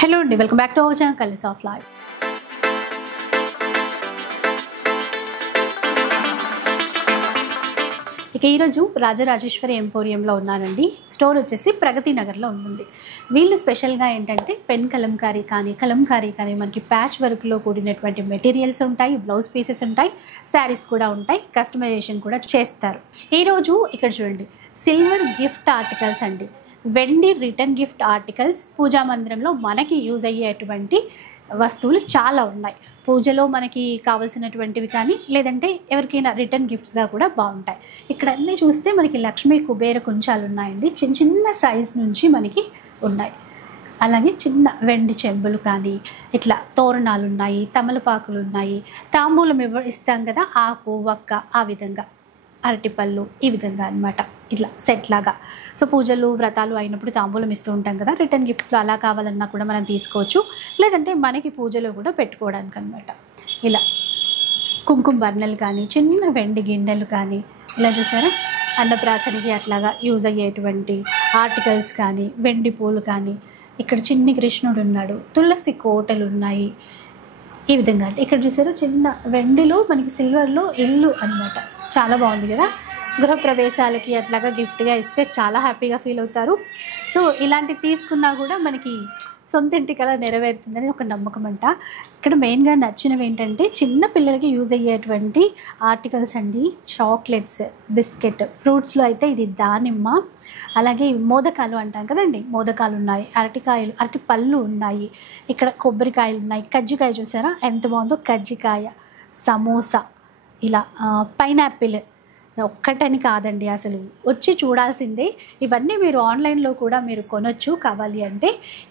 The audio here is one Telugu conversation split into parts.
హలో అండి, welcome back to our channel colours of life. ఇక ఈరోజు రాజరాజేశ్వరి ఎంపోరియంలో ఉన్నానండి. స్టోర్ వచ్చేసి ప్రగతి నగర్లో ఉంటుంది. వీళ్ళు స్పెషల్గా ఏంటంటే పెన్ కలంకారీ కానీ మనకి ప్యాచ్ వర్క్లో కూడినటువంటి మెటీరియల్స్ ఉంటాయి, బ్లౌజ్ పీసెస్ ఉంటాయి, శారీస్ కూడా ఉంటాయి, కస్టమైజేషన్ కూడా చేస్తారు. ఈరోజు ఇక్కడ చూడండి, సిల్వర్ గిఫ్ట్ ఆర్టికల్స్ అండి, వెండి రిటర్న్ గిఫ్ట్ ఆర్టికల్స్. పూజా మందిరంలో మనకి యూజ్ అయ్యేటువంటి వస్తువులు చాలా ఉన్నాయి. పూజలో మనకి కావాల్సినటువంటివి కానీ లేదంటే ఎవరికైనా రిటర్న్ గిఫ్ట్స్గా కూడా బాగుంటాయి. ఇక్కడ అన్నీ చూస్తే మనకి లక్ష్మీ కుబేర కుంచాలు ఉన్నాయండి, చిన్న చిన్న సైజ్ నుంచి మనకి ఉన్నాయి. అలాగే చిన్న వెండి చెంబులు కానీ, ఇట్లా తోరణాలు ఉన్నాయి, తమలపాకులు ఉన్నాయి, తాంబూలం ఇస్తాం కదా, ఆకు వక్క, ఆ విధంగా అరటిపళ్ళు, ఈ విధంగా అనమాట, ఇట్లా సెట్ లాగా. సో పూజలు వ్రతాలు అయినప్పుడు తాంబూలం ఇస్తూ ఉంటాం కదా, రిటర్న్ గిఫ్ట్స్లో అలా కావాలన్నా కూడా మనం తీసుకోవచ్చు, లేదంటే మనకి పూజలో కూడా పెట్టుకోవడానికి అనమాట. ఇలా కుంకుమ బర్నెలు కానీ, చిన్న వెండి గిన్నెలు కానీ, ఇలా చూసారా, అన్నప్రాసనకి అట్లాగా యూజ్ అయ్యేటువంటి ఆర్టికల్స్ కానీ, వెండి పూలు కానీ, ఇక్కడ చిన్ని కృష్ణుడు ఉన్నాడు, తులసి కోటలు ఉన్నాయి, ఈ విధంగా. అంటే ఇక్కడ చూసారా, చిన్న వెండిలో మనకి సిల్వర్లో ఇల్లు అనమాట, చాలా బాగుంది కదా. గృహప్రవేశాలకి అట్లాగా గిఫ్ట్గా ఇస్తే చాలా హ్యాపీగా ఫీల్ అవుతారు. సో ఇలాంటివి తీసుకున్నా కూడా మనకి సొంత ఇంటి కల నెరవేరుతుందని ఒక నమ్మకం అంట. ఇక్కడ మెయిన్గా నచ్చినవి ఏంటంటే చిన్న పిల్లలకి యూజ్ అయ్యేటువంటి ఆర్టికల్స్ అండి, చాక్లెట్స్, బిస్కెట్, ఫ్రూట్స్లో అయితే ఇది దానిమ్మ, అలాగే మోదకాలు అంటాం కదండి, మోదకాలు ఉన్నాయి, అరటికాయలు, అరటి పళ్ళు ఉన్నాయి, ఇక్కడ కొబ్బరికాయలు ఉన్నాయి, కజ్జికాయ చూసారా ఎంత బాగుందో, కజ్జికాయ, సమోసా, ఇలా పైనాపిల్. ఒక్కటని కాదండి, అసలు వచ్చి చూడాల్సిందే. ఇవన్నీ మీరు ఆన్లైన్లో కూడా మీరు కొనొచ్చు కావాలి అంటే.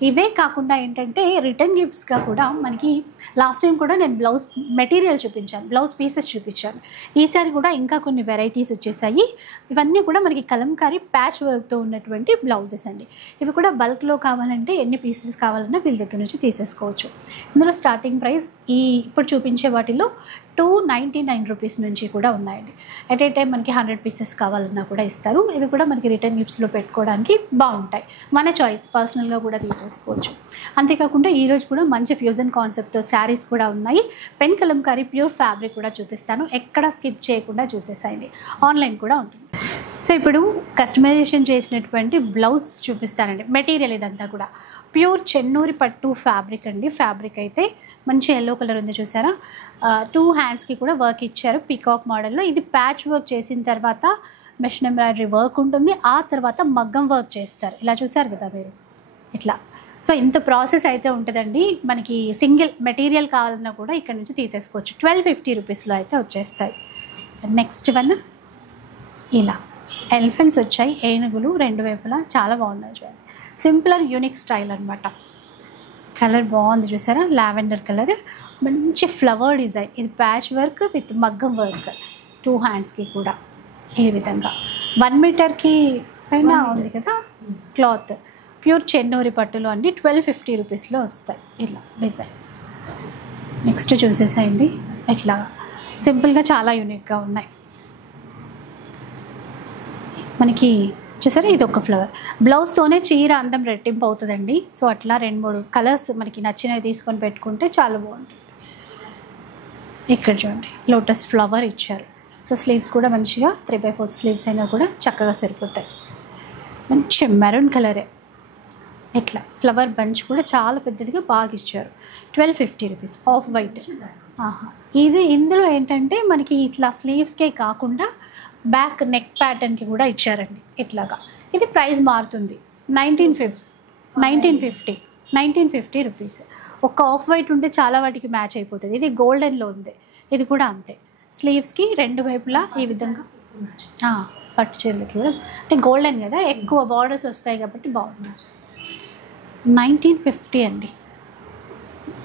ఇవే కాకుండా ఏంటంటే రిటర్న్ గిఫ్ట్స్గా కూడా మనకి లాస్ట్ టైం కూడా నేను బ్లౌజ్ మెటీరియల్ చూపించాను, బ్లౌజ్ పీసెస్ చూపించాను. ఈసారి కూడా ఇంకా కొన్ని వెరైటీస్ వచ్చేసాయి. ఇవన్నీ కూడా మనకి కలంకారీ ప్యాచ్ వర్క్తో ఉన్నటువంటి బ్లౌజెస్ అండి. ఇవి కూడా బల్క్లో కావాలంటే ఎన్ని పీసెస్ కావాలన్నా వీళ్ళ దగ్గర నుంచి తీసేసుకోవచ్చు. ఇందులో స్టార్టింగ్ ప్రైస్ ఇప్పుడు చూపించే వాటిలో 299 రూపీస్ నుంచి కూడా ఉన్నాయండి. ఎట్ ఏ టైం మనకి 100 పీసెస్ కావాలన్నా కూడా ఇస్తారు. ఇవి కూడా మనకి రిటర్న్ గిఫ్ట్స్లో పెట్టుకోవడానికి బాగుంటాయి, మన చాయిస్, పర్సనల్గా కూడా తీసేసుకోవచ్చు. అంతేకాకుండా ఈరోజు కూడా మంచి ఫ్యూజన్ కాన్సెప్ట్తో శారీస్ కూడా ఉన్నాయి. పెన్ కలంకారీ ప్యూర్ ఫ్యాబ్రిక్ కూడా చూపిస్తాను, ఎక్కడ స్కిప్ చేయకుండా చూసేసాయండి. ఆన్లైన్ కూడా ఉంటుంది. సో ఇప్పుడు కస్టమైజేషన్ చేసినటువంటి బ్లౌజ్ చూపిస్తానండి. మెటీరియల్ ఇదంతా కూడా ప్యూర్ చెన్నూరి పట్టు ఫ్యాబ్రిక్ అండి. ఫ్యాబ్రిక్ అయితే మంచి ఎల్లో కలర్ ఉంది చూసారా, 2 హ్యాండ్స్కి కూడా వర్క్ ఇచ్చారు పీకాక్ మోడల్లో. ఇది ప్యాచ్ వర్క్ చేసిన తర్వాత మెషిన్ ఎంబ్రాయిడరీ వర్క్ ఉంటుంది, ఆ తర్వాత మగ్గం వర్క్ చేస్తారు. ఇలా చూసారు కదా మీరు, ఇట్లా. సో ఇంత ప్రాసెస్ అయితే ఉంటుందండి. మనకి సింగిల్ మెటీరియల్ కావాలన్నా కూడా ఇక్కడ నుంచి తీసేసుకోవచ్చు. 1250 రూపీస్లో అయితే వచ్చేస్తాయి. నెక్స్ట్ వన్ ఇలా ఎలిఫెంట్స్ వచ్చాయి, ఏనుగులు రెండు వైపులా, చాలా బాగున్నాయి చూడండి. సింపుల్ అండ్ యూనిక్ స్టైల్ అనమాట. కలర్ బాగుంది చూసారా, లావెండర్ కలర్, మంచి ఫ్లవర్ డిజైన్. ఇది ప్యాచ్ వర్క్ విత్ మగ్గం వర్క్, 2 హ్యాండ్స్కి కూడా ఈ విధంగా. 1 మీటర్కి పైన ఉంది కదా క్లాత్. ప్యూర్ చెన్నూరి పట్టులో అండి, 1250 రూపీస్లో వస్తాయి ఇలా డిజైన్స్. నెక్స్ట్ చూసేసాయండి, ఇట్లా సింపుల్గా చాలా యూనిక్గా ఉన్నాయి. మనకి చూసారా, ఇది ఒక ఫ్లవర్. బ్లౌజ్తోనే చీర అందం రెట్టింపు అవుతుందండి. సో అట్లా 2-3 కలర్స్ మనకి నచ్చినవి తీసుకొని పెట్టుకుంటే చాలా బాగుంటుంది. ఇక్కడ చూడండి, లోటస్ ఫ్లవర్ ఇచ్చారు. సో స్లీవ్స్ కూడా మంచిగా 3/4 స్లీవ్స్ అయినా కూడా చక్కగా సరిపోతాయి. మంచి మెరూన్ కలరే, ఇట్లా ఫ్లవర్ బంచ్ కూడా చాలా పెద్దదిగా బాగా ఇచ్చారు. 1250 రూపీస్, ఆఫ్ వైట్. ఇది ఇందులో ఏంటంటే మనకి ఇట్లా స్లీవ్స్కే కాకుండా బ్యాక్ నెక్ ప్యాటర్న్కి కూడా ఇచ్చారండి ఇట్లాగా. ఇది ప్రైస్ మారుతుంది, 1950 రూపీస్. ఒక ఆఫ్ వైట్ ఉంటే చాలా వాటికి మ్యాచ్ అయిపోతుంది. ఇది గోల్డెన్లో ఉంది, ఇది కూడా అంతే. స్లీవ్స్కి 2 వైపులా ఈ విధంగా పట్టు చీరలకి కూడా, అంటే గోల్డెన్ కదా, ఎక్కువ బార్డర్స్ వస్తాయి కాబట్టి బాగుంది. 1950 అండి.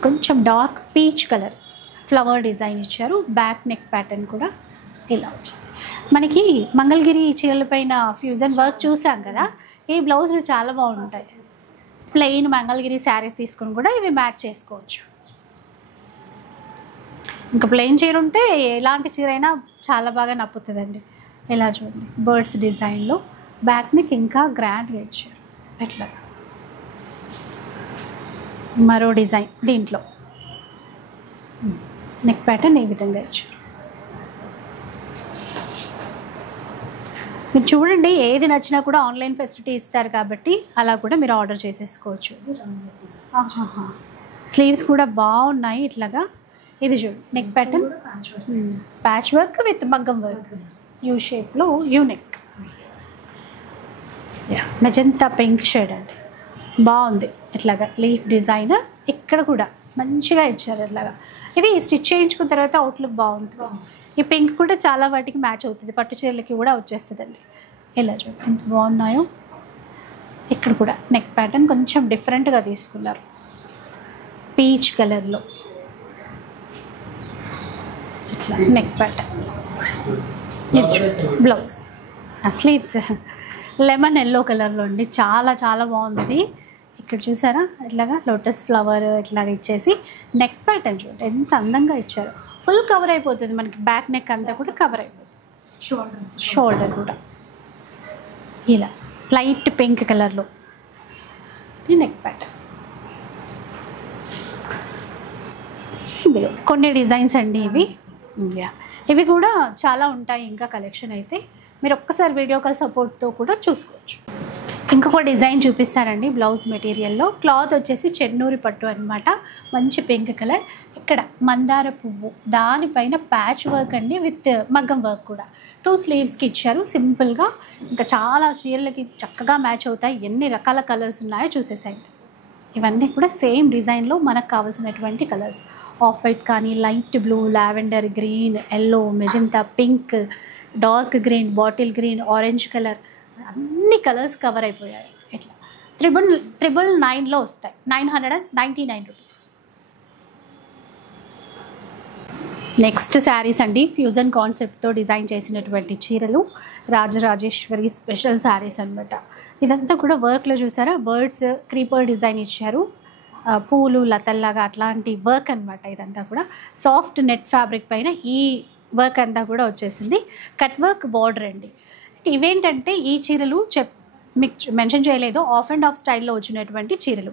కొంచెం dark peach colour flower design ఇచ్చారు. బ్యాక్ నెక్ ప్యాటర్న్ కూడా ఇలా వచ్చింది. మనకి మంగళగిరి చీరల పైన ఫ్యూజన్ వర్క్ చూసాం కదా, ఈ బ్లౌజులు చాలా బాగుంటాయి. ప్లెయిన్ మంగళగిరి శారీస్ తీసుకుని కూడా ఇవి మ్యాచ్ చేసుకోవచ్చు. ఇంకా ప్లెయిన్ చీర ఉంటే ఎలాంటి చీర అయినా చాలా బాగా నప్పుతుందండి. ఇలా చూడండి, బర్డ్స్ డిజైన్లో బ్యాక్ నెక్ ఇంకా గ్రాండ్గా ఇచ్చారు. ఎట్లా మరో డిజైన్ దీంట్లో నెక్ ప్యాటర్న్ ఈ విధంగా ఇచ్చారు. మీరు చూడండి, ఏది నచ్చినా కూడా ఆన్లైన్ ఫెసిలిటీ ఇస్తారు కాబట్టి అలా కూడా మీరు ఆర్డర్ చేసేసుకోవచ్చు. స్లీవ్స్ కూడా బాగున్నాయి ఇట్లాగా. ఇది చూడు neck pattern patch work with మగ్గం వర్క్, యూ షేప్లో U neck. Magenta pink shade అండి, బాగుంది. ఇట్లాగా లీఫ్ డిజైన్ ఇక్కడ కూడా మంచిగా ఇచ్చారు. ఇట్లాగా ఇది స్టిచ్ చేయించుకున్న తర్వాత అవుట్లుక్ బాగుంటుంది. ఈ పింక్ కూడా చాలా వాటికి మ్యాచ్ అవుతుంది, పట్టు చీరలకి కూడా వచ్చేస్తుందండి. ఇలా చూడండి ఎంత బాగున్నాయో. ఇక్కడ కూడా నెక్ ప్యాటర్న్ కొంచెం డిఫరెంట్గా తీసుకున్నారు, పీచ్ కలర్లో. ఇట్లా neck pattern, blouse, sleeves lemon yellow కలర్లో అండి, చాలా చాలా బాగుంది. ఇక్కడ చూసారా ఇట్లాగా లోటస్ ఫ్లవర్ ఇట్లాగా ఇచ్చేసి నెక్ ప్యాటర్న్ చూడండి ఎంత అందంగా ఇచ్చారు. ఫుల్ కవర్ అయిపోతుంది మనకి, బ్యాక్ నెక్ అంతా కూడా కవర్ అయిపోతుంది. షోల్డర్ కూడా ఇలా లైట్ పింక్ కలర్లో నెక్ ప్యాటర్న్. కొన్ని డిజైన్స్ అండి ఇవి. ఇవి కూడా చాలా ఉంటాయి ఇంకా కలెక్షన్ అయితే, మీరు ఒక్కసారి వీడియో కాల్ సపోర్ట్తో కూడా చూసుకోవచ్చు. ఇంకొక డిజైన్ చూపిస్తారండి బ్లౌజ్ మెటీరియల్లో. క్లాత్ వచ్చేసి చెన్నూరి పట్టు అనమాట, మంచి పింక్ కలర్. ఇక్కడ మందార పువ్వు, దానిపైన ప్యాచ్ వర్క్ అండి విత్ మగ్గం వర్క్ కూడా. 2 స్లీవ్స్కి ఇచ్చారు సింపుల్గా. ఇంకా చాలా చీరలకి చక్కగా మ్యాచ్ అవుతాయి. ఎన్ని రకాల కలర్స్ ఉన్నాయో చూసేసాయండి. ఇవన్నీ కూడా సేమ్ డిజైన్లో మనకు కావాల్సినటువంటి కలర్స్. ఆఫ్ వైట్ కానీ, light blue, lavender, green, yellow, magenta, pink, dark green, bottle green, orange colour, అన్ని కలర్స్ కవర్ అయిపోయాయి. ఇట్లా 999లో వస్తాయి, 999 రూపీస్. నెక్స్ట్ శారీస్ అండి, ఫ్యూజన్ కాన్సెప్ట్తో డిజైన్ చేసినటువంటి చీరలు, రాజరాజేశ్వరి స్పెషల్ శారీస్ అనమాట. ఇదంతా కూడా వర్క్లో చూసారా, బర్డ్స్ క్రీపర్ డిజైన్ ఇచ్చారు, పూలు లతల్లాగా అట్లాంటి వర్క్ అనమాట. ఇదంతా కూడా సాఫ్ట్ నెట్ ఫ్యాబ్రిక్ పైన ఈ వర్క్ అంతా కూడా వచ్చేసింది. కట్ వర్క్ బార్డర్ అండి. ఇవేంటంటే ఈ చీరలు మీకు మెన్షన్ చేయలేదు, ఆఫ్ అండ్ ఆఫ్ స్టైల్లో వచ్చినటువంటి చీరలు.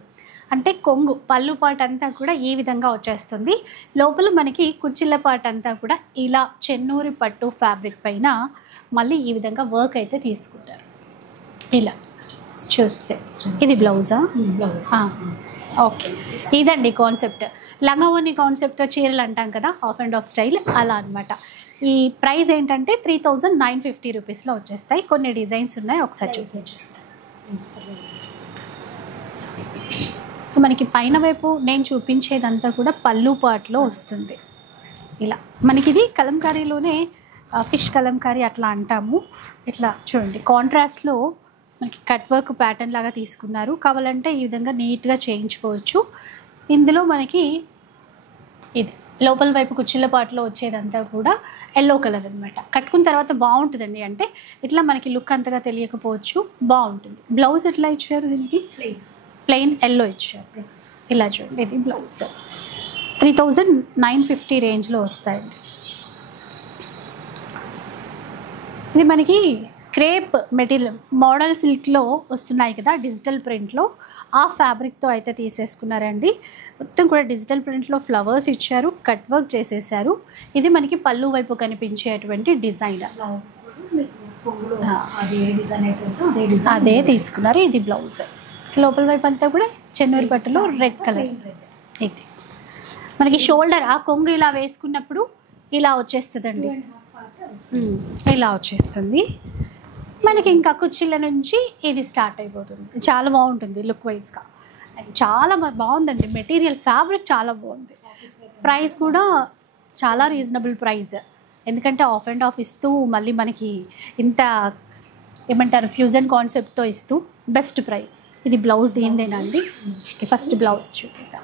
అంటే కొంగు పళ్ళు పాట అంతా కూడా ఈ విధంగా వచ్చేస్తుంది. లోపల మనకి కుచ్చిళ్ళ పాట అంతా కూడా ఇలా చెన్నూరి పట్టు ఫ్యాబ్రిక్ పైన మళ్ళీ ఈ విధంగా వర్క్ అయితే తీసుకుంటారు. ఇలా చూస్తే ఇది బ్లౌజా? బ్లౌజ్. ఓకే, ఇదండి కాన్సెప్ట్. లంగావోని కాన్సెప్ట్తో చీరలు అంటాం కదా, ఆఫ్ అండ్ ఆఫ్ స్టైల్, అలా అనమాట. ఈ ప్రైస్ ఏంటంటే 3950 రూపీస్లో వచ్చేస్తాయి. కొన్ని డిజైన్స్ ఉన్నాయి, ఒకసారి చూసేస్తాయి. సో మనకి పైన వైపు నేను చూపించేదంతా కూడా పళ్ళు పాటలో వస్తుంది. ఇలా మనకి ఇది కలంకారీలోనే ఫిష్ కలంకారీ అట్లా అంటాము. ఇట్లా చూడండి కాంట్రాస్ట్లో మనకి కట్ వర్క్ ప్యాటర్న్ లాగా తీసుకున్నారు. కావాలంటే ఈ విధంగా నీట్గా చేయించుకోవచ్చు. ఇందులో మనకి ఇది లోపల వైపు కుచ్చిళ్ళ పాటలో వచ్చేదంతా కూడా ఎల్లో కలర్ అనమాట. కట్టుకున్న తర్వాత బాగుంటుందండి, అంటే ఇట్లా మనకి లుక్ అంతగా తెలియకపోవచ్చు, బాగుంటుంది. బ్లౌజ్ ఎట్లా ఇచ్చారు దీనికి? ప్లెయిన్ ఎల్లో ఇచ్చారు. ఇలా చూడండి, ఇది బ్లౌజ్ 3950 రేంజ్లో వస్తాయండి. ఇది మనకి క్రేప్ మెటీరియల్ మోడల్ సిల్క్లో వస్తున్నాయి కదా, డిజిటల్ ప్రింట్లో, ఆ ఫ్యాబ్రిక్తో అయితే తీసేసుకున్నారండి. మొత్తం కూడా డిజిటల్ ప్రింట్లో ఫ్లవర్స్ ఇచ్చారు, కట్ వర్క్ చేసేసారు. ఇది మనకి పళ్ళు వైపు కనిపించేటువంటి డిజైన్, అదే తీసుకున్నారు. ఇది బ్లౌజ్. లోపల వైపు అంతా కూడా చెన్నూరి పట్టులో రెడ్ కలర్. ఇది మనకి షోల్డర్ ఆ కొంగు ఇలా వేసుకున్నప్పుడు ఇలా వచ్చేస్తుందండి, ఇలా వచ్చేస్తుంది మనకి. ఇంకా కుచ్చిళ్ళ నుంచి ఇది స్టార్ట్ అయిపోతుంది. చాలా బాగుంటుంది లుక్ వైజ్గా, చాలా బాగుందండి. మెటీరియల్ ఫ్యాబ్రిక్ చాలా బాగుంది. ప్రైస్ కూడా చాలా రీజనబుల్ ప్రైస్, ఎందుకంటే ఆఫ్ అండ్ ఆఫ్ ఇస్తూ మళ్ళీ మనకి ఇంత ఏమంటారు ఫ్యూజన్ కాన్సెప్ట్తో ఇస్తూ బెస్ట్ ప్రైస్. ఇది బ్లౌజ్ దీనిదేనా అండి? ఫస్ట్ బ్లౌజ్ చూపిద్దాం.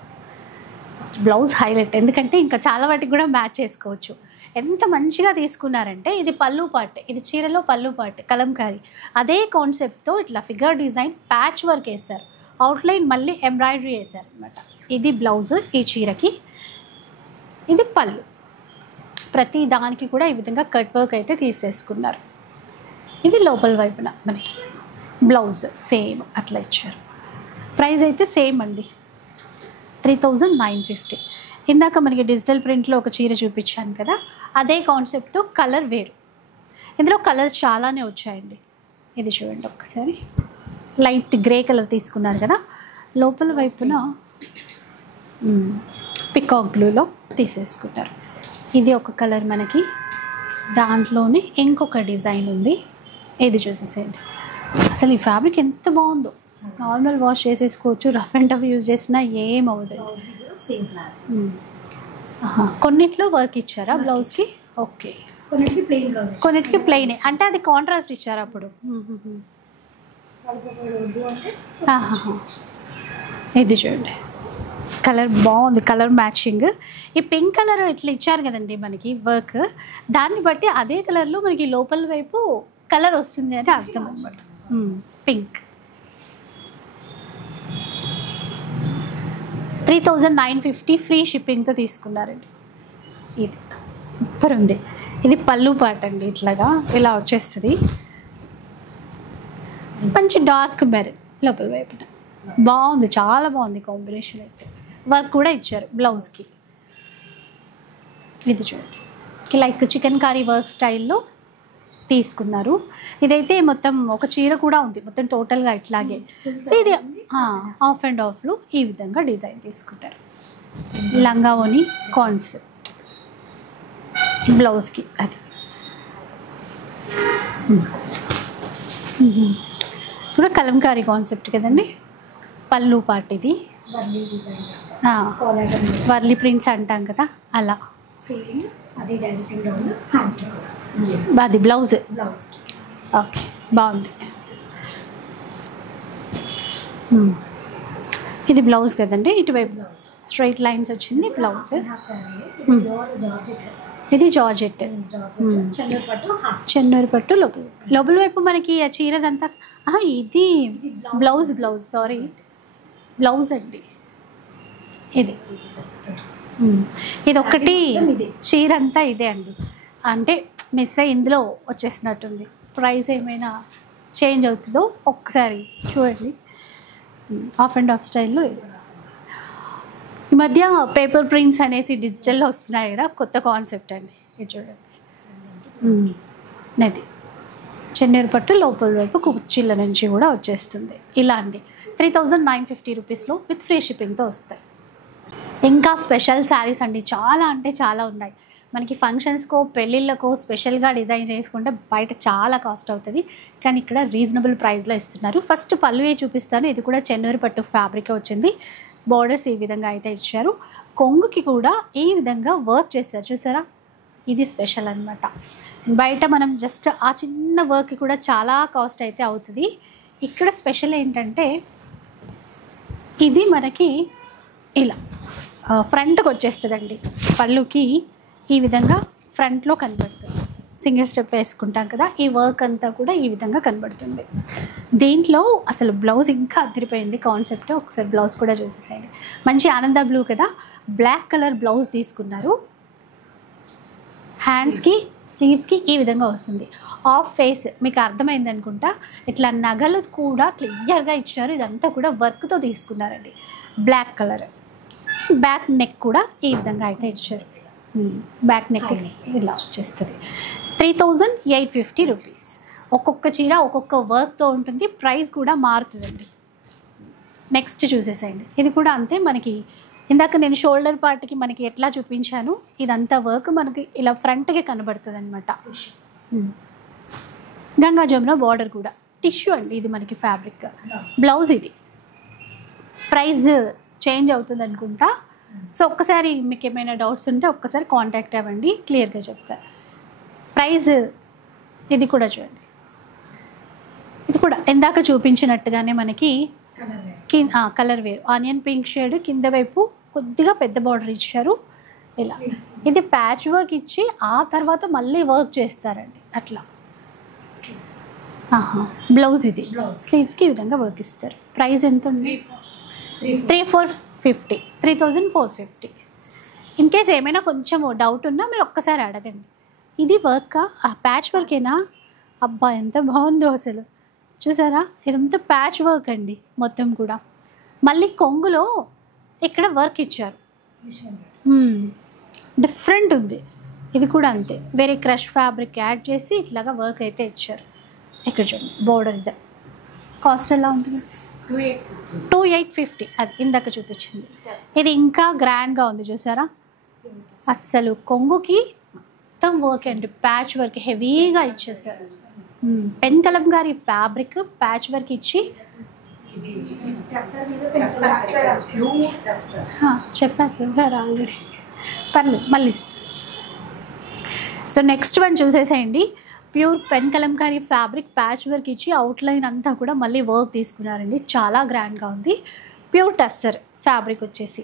ఫస్ట్ బ్లౌజ్ హైలైట్, ఎందుకంటే ఇంకా చాలా వాటికి కూడా మ్యాచ్ చేసుకోవచ్చు. ఎంత మంచిగా తీసుకున్నారంటే ఇది పళ్ళు పార్ట్, ఇది చీరలో పళ్ళు పార్ట్ కలంకారీ, అదే కాన్సెప్ట్తో ఇట్లా ఫిగర్ డిజైన్ ప్యాచ్ వర్క్ వేశారు, అవుట్లైన్ మళ్ళీ ఎంబ్రాయిడరీ వేశారు అనమాట. ఇది బ్లౌజ్ ఈ చీరకి, ఇది పళ్ళు. ప్రతి దానికి కూడా ఈ విధంగా కట్ వర్క్ అయితే తీసేసుకున్నారు. ఇది లోపల వైపున మనకి బ్లౌజ్ సేమ్ అట్లా ఇచ్చారు. ప్రైస్ అయితే సేమ్ అండి, 3950. ఇందాక మనకి డిజిటల్ ప్రింట్లో ఒక చీర చూపించాను కదా, అదే కాన్సెప్ట్తో కలర్ వేరు. ఇందులో కలర్స్ చాలానే వచ్చాయండి. ఇది చూడండి ఒక్కసారి, లైట్ గ్రే కలర్ తీసుకున్నారు కదా, లోపల వైపున పికాక్ బ్లూలో తీసేసుకుంటారు. ఇది ఒక కలర్ మనకి, దాంట్లోనే ఇంకొక డిజైన్ ఉంది. ఇది చూసేసేయండి. అసలు ఈ ఫ్యాబ్రిక్ ఎంత బాగుందో. నార్మల్ వాష్ చేసేసుకోవచ్చు, రఫ్ అండ్ టఫ్ యూజ్ చేసినా ఏం అవ్వదు. కొన్నిట్లో వర్క్ ఇచ్చారా బ్లౌజ్కి? ఓకే, కొన్నిటికి ప్లెయిన్, అంటే అది కాంట్రాస్ట్ ఇచ్చారు అప్పుడు. ఇది చూడండి, కలర్ బాగుంది, కలర్ మ్యాచింగ్. ఈ పింక్ కలర్ ఇట్లా ఇచ్చారు కదండి మనకి వర్క్, దాన్ని బట్టి అదే కలర్లో మనకి లోపల వైపు కలర్ వస్తుంది అని అర్థం అనమాట. పింక్ 3950 ఫ్రీ షిప్పింగ్తో తీసుకున్నారండి. ఇది సూపర్ ఉంది. ఇది పళ్ళు పాట అండి, ఇట్లాగా ఇలా వచ్చేస్తుంది. మంచి డార్క్ మెరూన్ లోపల వైపున బాగుంది, చాలా బాగుంది కాంబినేషన్. అయితే వర్క్ కూడా ఇచ్చారు బ్లౌజ్కి. ఇది చూడండి, లైక్ చికెన్ కర్రీ వర్క్ స్టైల్లో తీసుకున్నారు. ఇదైతే మొత్తం ఒక చీర కూడా ఉంది, మొత్తం టోటల్గా ఇట్లాగే. సో ఇది ఆఫ్ అండ్ ఆఫ్లో ఈ విధంగా డిజైన్ తీసుకుంటారు. లంగా ఓని కాన్సెప్ట్ బ్లౌజ్కి. అది కూడా కలంకారీ కాన్సెప్ట్ కదండి. పళ్ళు పాట ఇది, వర్లీ ప్రింట్స్ అంటాం కదా అలా. అది బ్లౌజ్. ఓకే, బాగుంది. ఇది బ్లౌజ్ కదండి, ఇటువైపు స్ట్రైట్ లైన్స్ వచ్చింది బ్లౌజ్. ఇది జార్జెట్, చెన్నూరు పట్టు లోపల వైపు మనకి ఆ చీరదంతా. ఇది బ్లౌజ్ సారీ, బ్లౌజ్ అండి ఇది. ఇది ఒక్కటి చీర అంతా ఇదే అండి, అంటే మిస్ అయ్యి ఇందులో వచ్చేసినట్టుంది. ప్రైస్ ఏమైనా చేంజ్ అవుతుందో ఒక్కసారి చూడండి. ఆఫ్ అండ్ ఆఫ్ స్టైల్లో ఇది. ఈ మధ్య పేపర్ ప్రింట్స్ అనేసి డిజిటల్లో వస్తున్నాయి కదా, కొత్త కాన్సెప్ట్ అండి. ఇది చూడండి, అది చెన్నూరు పట్టు లోపల వైపు కుర్చీల నుంచి కూడా వచ్చేస్తుంది. ఇలా అండి 3950 రూపీస్లో విత్ ఫ్రీ షిప్పింగ్తో వస్తాయి. ఇంకా స్పెషల్ శారీస్ అండి, చాలా అంటే చాలా ఉన్నాయి. మనకి ఫంక్షన్స్కో పెళ్ళిళ్ళకో స్పెషల్గా డిజైన్ చేసుకుంటే బయట చాలా కాస్ట్ అవుతుంది, కానీ ఇక్కడ రీజనబుల్ ప్రైస్లో ఇస్తున్నారు. ఫస్ట్ పళ్ళువే చూపిస్తాను. ఇది కూడా చెన్నూరు పట్టు ఫ్యాబ్రిక్ వచ్చింది. బోర్డర్స్ ఈ విధంగా అయితే ఇచ్చారు. కొంగుకి కూడా ఈ విధంగా వర్క్ చేశారు, చూసారా? ఇది స్పెషల్ అనమాట. బయట మనం జస్ట్ ఆ చిన్న వర్క్ కూడా చాలా కాస్ట్ అయితే అవుతుంది. ఇక్కడ స్పెషల్ ఏంటంటే ఇది మనకి ఇలా ఫ్రంట్కి వచ్చేస్తుందండి. పళ్ళుకి ఈ విధంగా ఫ్రంట్లో కనబడుతుంది. సింగిల్ స్టెప్ వేసుకుంటాం కదా, ఈ వర్క్ అంతా కూడా ఈ విధంగా కనబడుతుంది. దీంట్లో అసలు బ్లౌజ్ ఇంకా అదిరిపోయింది కాన్సెప్ట్. ఒకసారి బ్లౌజ్ కూడా చూసేసేయండి. మంచి ఆనంద బ్లూ కదా, బ్లాక్ కలర్ బ్లౌజ్ తీసుకున్నారు. హ్యాండ్స్కి స్లీవ్స్కి ఈ విధంగా వస్తుంది. ఆఫ్ ఫేస్ మీకు అర్థమైంది అనుకుంటా. ఇట్లా నగలు కూడా క్లియర్గా ఇచ్చారు. ఇదంతా కూడా వర్క్తో తీసుకున్నారండి. Black colour. బ్యాక్ నెక్ కూడా ఈ విధంగా అయితే ఇచ్చారు. బ్యాక్ నెక్ ఇలా వచ్చేస్తుంది. 3850 రూపీస్. ఒక్కొక్క చీర ఒక్కొక్క వర్క్తో ఉంటుంది. ప్రైస్ కూడా మారుతుందండి. నెక్స్ట్ చూసేసేయండి. ఇది కూడా అంతే. మనకి ఇందాక నేను షోల్డర్ పార్ట్కి మనకి ఎట్లా చూపించాను, ఇదంతా వర్క్ మనకి ఇలా ఫ్రంట్కి కనబడుతుంది అనమాట. గంగా జమున బార్డర్ కూడా టిష్యూ అండి. ఇది మనకి ఫ్యాబ్రిక్. బ్లౌజ్ ఇది. ప్రైస్ చేంజ్ అవుతుంది అనుకుంటా. సో ఒక్కసారి మీకు ఏమైనా డౌట్స్ ఉంటే ఒక్కసారి కాంటాక్ట్ అవ్వండి, క్లియర్గా చెప్తారు. ప్రైస్ ఇది కూడా చూడండి. ఇది కూడా ఇందాక చూపించినట్టుగానే మనకి కలర్ వేరు. ఆనియన్ పింక్ షేడ్, కింద వైపు కొద్దిగా పెద్ద బార్డర్ ఇచ్చారు ఇలా. ఇది ప్యాచ్ వర్క్ ఇచ్చి ఆ తర్వాత మళ్ళీ వర్క్ చేస్తారండి అట్లా. బ్లౌజ్ ఇది. స్లీవ్స్కి ఈ విధంగా వర్క్ ఇస్తారు. ప్రైస్ ఎంత ఉంది? 3450. 3450. ఇన్ కేస్ ఏమైనా కొంచెం డౌట్ ఉన్నా మీరు ఒక్కసారి అడగండి. ఇది వర్క్ ప్యాచ్ వర్కేనా? అబ్బా ఎంత బాగుందో అసలు, చూసారా? ఇదంతా ప్యాచ్ వర్క్ అండి మొత్తం కూడా. మళ్ళీ కొంగులో ఇక్కడ వర్క్ ఇచ్చారు, డిఫరెంట్ ఉంది. ఇది కూడా అంతే, వేరే క్రష్ ఫ్యాబ్రిక్ యాడ్ చేసి ఇట్లాగా వర్క్ అయితే ఇచ్చారు. ఇక్కడ చూడండి బోర్డర్ ఇది. కాస్ట్ ఎలా ఉంటుంది? 2850. అది ఇందాక చూపించింది. ఇది ఇంకా గ్రాండ్గా ఉంది చూసారా, అస్సలు కొంగుకి మొత్తం వర్క్ అండి, ప్యాచ్ వర్క్ హెవీగా ఇచ్చేసారు. Pen Kalamkari fabric patch work ఇచ్చి చెప్పారా ఆల్రెడీ, పర్లేదు మళ్ళీ. సో నెక్స్ట్ వన్ చూసేసేయండి. Pure pen Kalamkari fabric patch work ఇచ్చి అవుట్లైన్ అంతా కూడా మళ్ళీ వర్క్ తీసుకున్నారండి, చాలా గ్రాండ్గా ఉంది. ప్యూర్ టస్సర్ ఫ్యాబ్రిక్ వచ్చేసి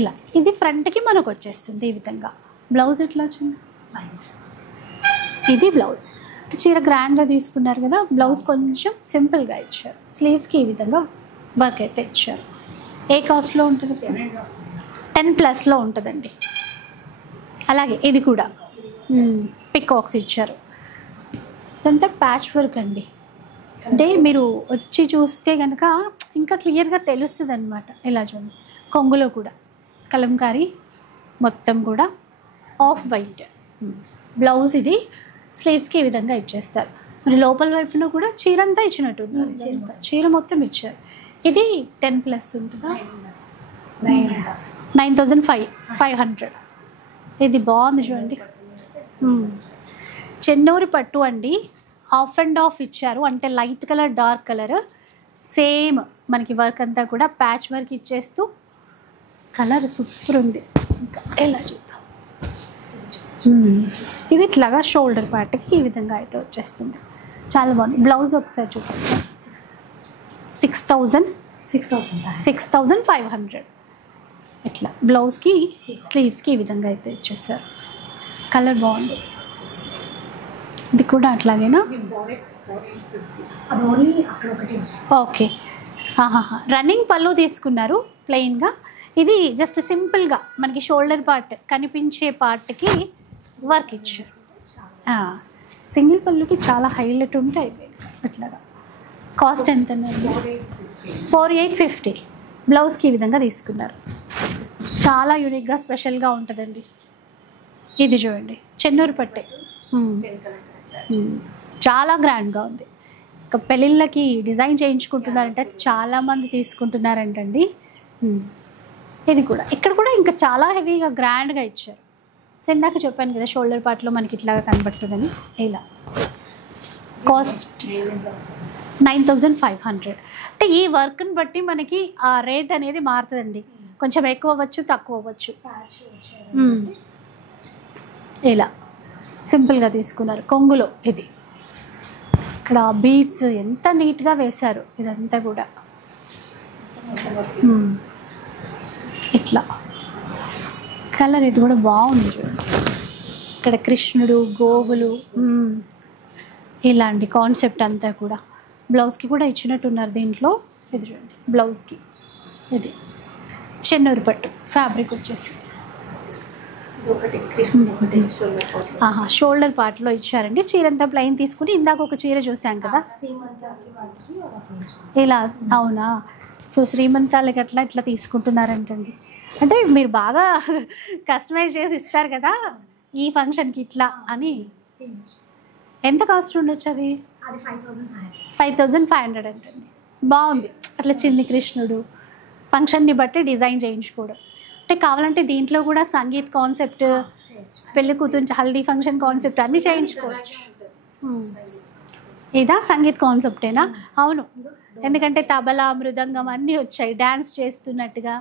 ఇలా, ఇది ఫ్రంట్కి మనకు వచ్చేస్తుంది ఈ విధంగా. బ్లౌజ్ ఎట్లా వచ్చింది? ఇది బ్లౌజ్. చీర గ్రాండ్గా తీసుకున్నారు కదా, బ్లౌజ్ కొంచెం సింపుల్గా ఇచ్చారు. స్లీవ్స్కి ఈ విధంగా వర్క్ అయితే ఇచ్చారు. ఏ కాస్ట్లో ఉంటుంది? 10+ ఉంటుందండి. అలాగే ఇది కూడా పికాక్స్ ఇచ్చారు. ఇదంతా ప్యాచ్ వర్క్ అండి, అంటే మీరు వచ్చి చూస్తే కనుక ఇంకా క్లియర్గా తెలుస్తుంది అనమాట. ఇలా చూడండి, కొంగులో కూడా కలంకారీ మొత్తం కూడా ఆఫ్ వైట్ బ్లౌజ్. ఇది స్లీవ్స్కి ఈ విధంగా ఇచ్చేస్తారు. మరి లోపల వైపున కూడా చీర అంతా ఇచ్చినట్టు చీర మొత్తం ఇచ్చారు. ఇది 10+ ఉంటుందా? 9500. ఇది బాగుంది చూడండి, చెన్నూరి పట్టు అండి. ఆఫ్ అండ్ ఆఫ్ ఇచ్చారు, అంటే light colour dark colour same మనకి వర్క్ అంతా కూడా ప్యాచ్ వర్క్ ఇచ్చేస్తూ కలర్ సూపర్ ఉంది. ఇంకా ఎలా చూద్దాం, ఇది ఇట్లాగా షోల్డర్ పార్ట్కి ఈ విధంగా అయితే వచ్చేస్తుంది, చాలా బాగుంది. బ్లౌజ్ ఒకసారి చూపిస్తాం. 6500 ఇట్లా బ్లౌజ్కి స్లీవ్స్కి ఈ విధంగా అయితే ఇచ్చేస్తారు. కలర్ బాగుంది. ఇది కూడా అట్లాగేనా? ఓకే, రన్నింగ్ పళ్ళు తీసుకున్నారు ప్లెయిన్గా. ఇది జస్ట్ సింపుల్గా మనకి షోల్డర్ పార్ట్ కనిపించే పార్ట్కి వర్క్ ఇచ్చారు. సింగిల్ పళ్ళుకి చాలా హైలైట్ ఉంటాయి అట్లాగా. కాస్ట్ ఎంత? 4850. బ్లౌజ్కి ఈ విధంగా తీసుకున్నారు. చాలా యూనిక్గా స్పెషల్గా ఉంటుందండి. ఇది చూడండి, చెన్నూరు పట్టే, చాలా గ్రాండ్గా ఉంది. ఇంకా పెళ్ళిళ్ళకి డిజైన్ చేయించుకుంటున్నారంటే చాలామంది తీసుకుంటున్నారంటండి. ఇది కూడా ఇక్కడ కూడా ఇంకా చాలా హెవీగా గ్రాండ్గా ఇచ్చారు. సో ఇందాక చెప్పాను కదా షోల్డర్ పార్ట్లో మనకి ఇట్లాగా కనబడుతుందని. ఇలా కాస్ట్ 9500. అంటే ఈ వర్క్ని బట్టి మనకి ఆ రేట్ అనేది మారుతుందండి, కొంచెం ఎక్కువ అవ్వచ్చు తక్కువ అవ్వచ్చు. ఇలా సింపుల్గా తీసుకున్నారు. కొంగులో ఇది ఇక్కడ బీడ్స్ ఎంత నీట్గా వేశారు, ఇదంతా కూడా ఇట్లా కలర్. ఇది కూడా బాగుంది చూడండి, ఇక్కడ కృష్ణుడు గోవులు ఇలాంటి కాన్సెప్ట్ అంతా కూడా. బ్లౌజ్కి కూడా ఇచ్చినట్టున్నారు దీంట్లో. ఇది చూడండి బ్లౌజ్కి, ఇది చెన్నూరు పట్టు ఫ్యాబ్రిక్ వచ్చేసి షోల్డర్ పార్ట్లో ఇచ్చారండి. చీరంతా ప్లెయిన్ తీసుకుని ఇందాక ఒక చీర చూసాం కదా ఇలా. అవునా? సో శ్రీమంతాలకి అట్లా ఇట్లా తీసుకుంటున్నారంటండి. అంటే మీరు బాగా కస్టమైజ్ చేసి ఇస్తారు కదా ఈ ఫంక్షన్కి ఇట్లా అని. ఎంత కాస్ట్ ఉండొచ్చు అది? 5500 అంటండి. బాగుంది. అట్లా చిన్ని కృష్ణుడు ఫంక్షన్ని బట్టి డిజైన్ చేయించుకోవడం. అంటే కావాలంటే దీంట్లో కూడా సంగీత్ కాన్సెప్ట్, పెళ్లి కూతురు హల్దీ ఫంక్షన్ కాన్సెప్ట్ అన్నీ చేయించుకోవచ్చు. ఇదా సంగీత్ కాన్సెప్టేనా? అవును, ఎందుకంటే తబలా మృదంగం అన్నీ వచ్చాయి డ్యాన్స్ చేస్తున్నట్టుగా.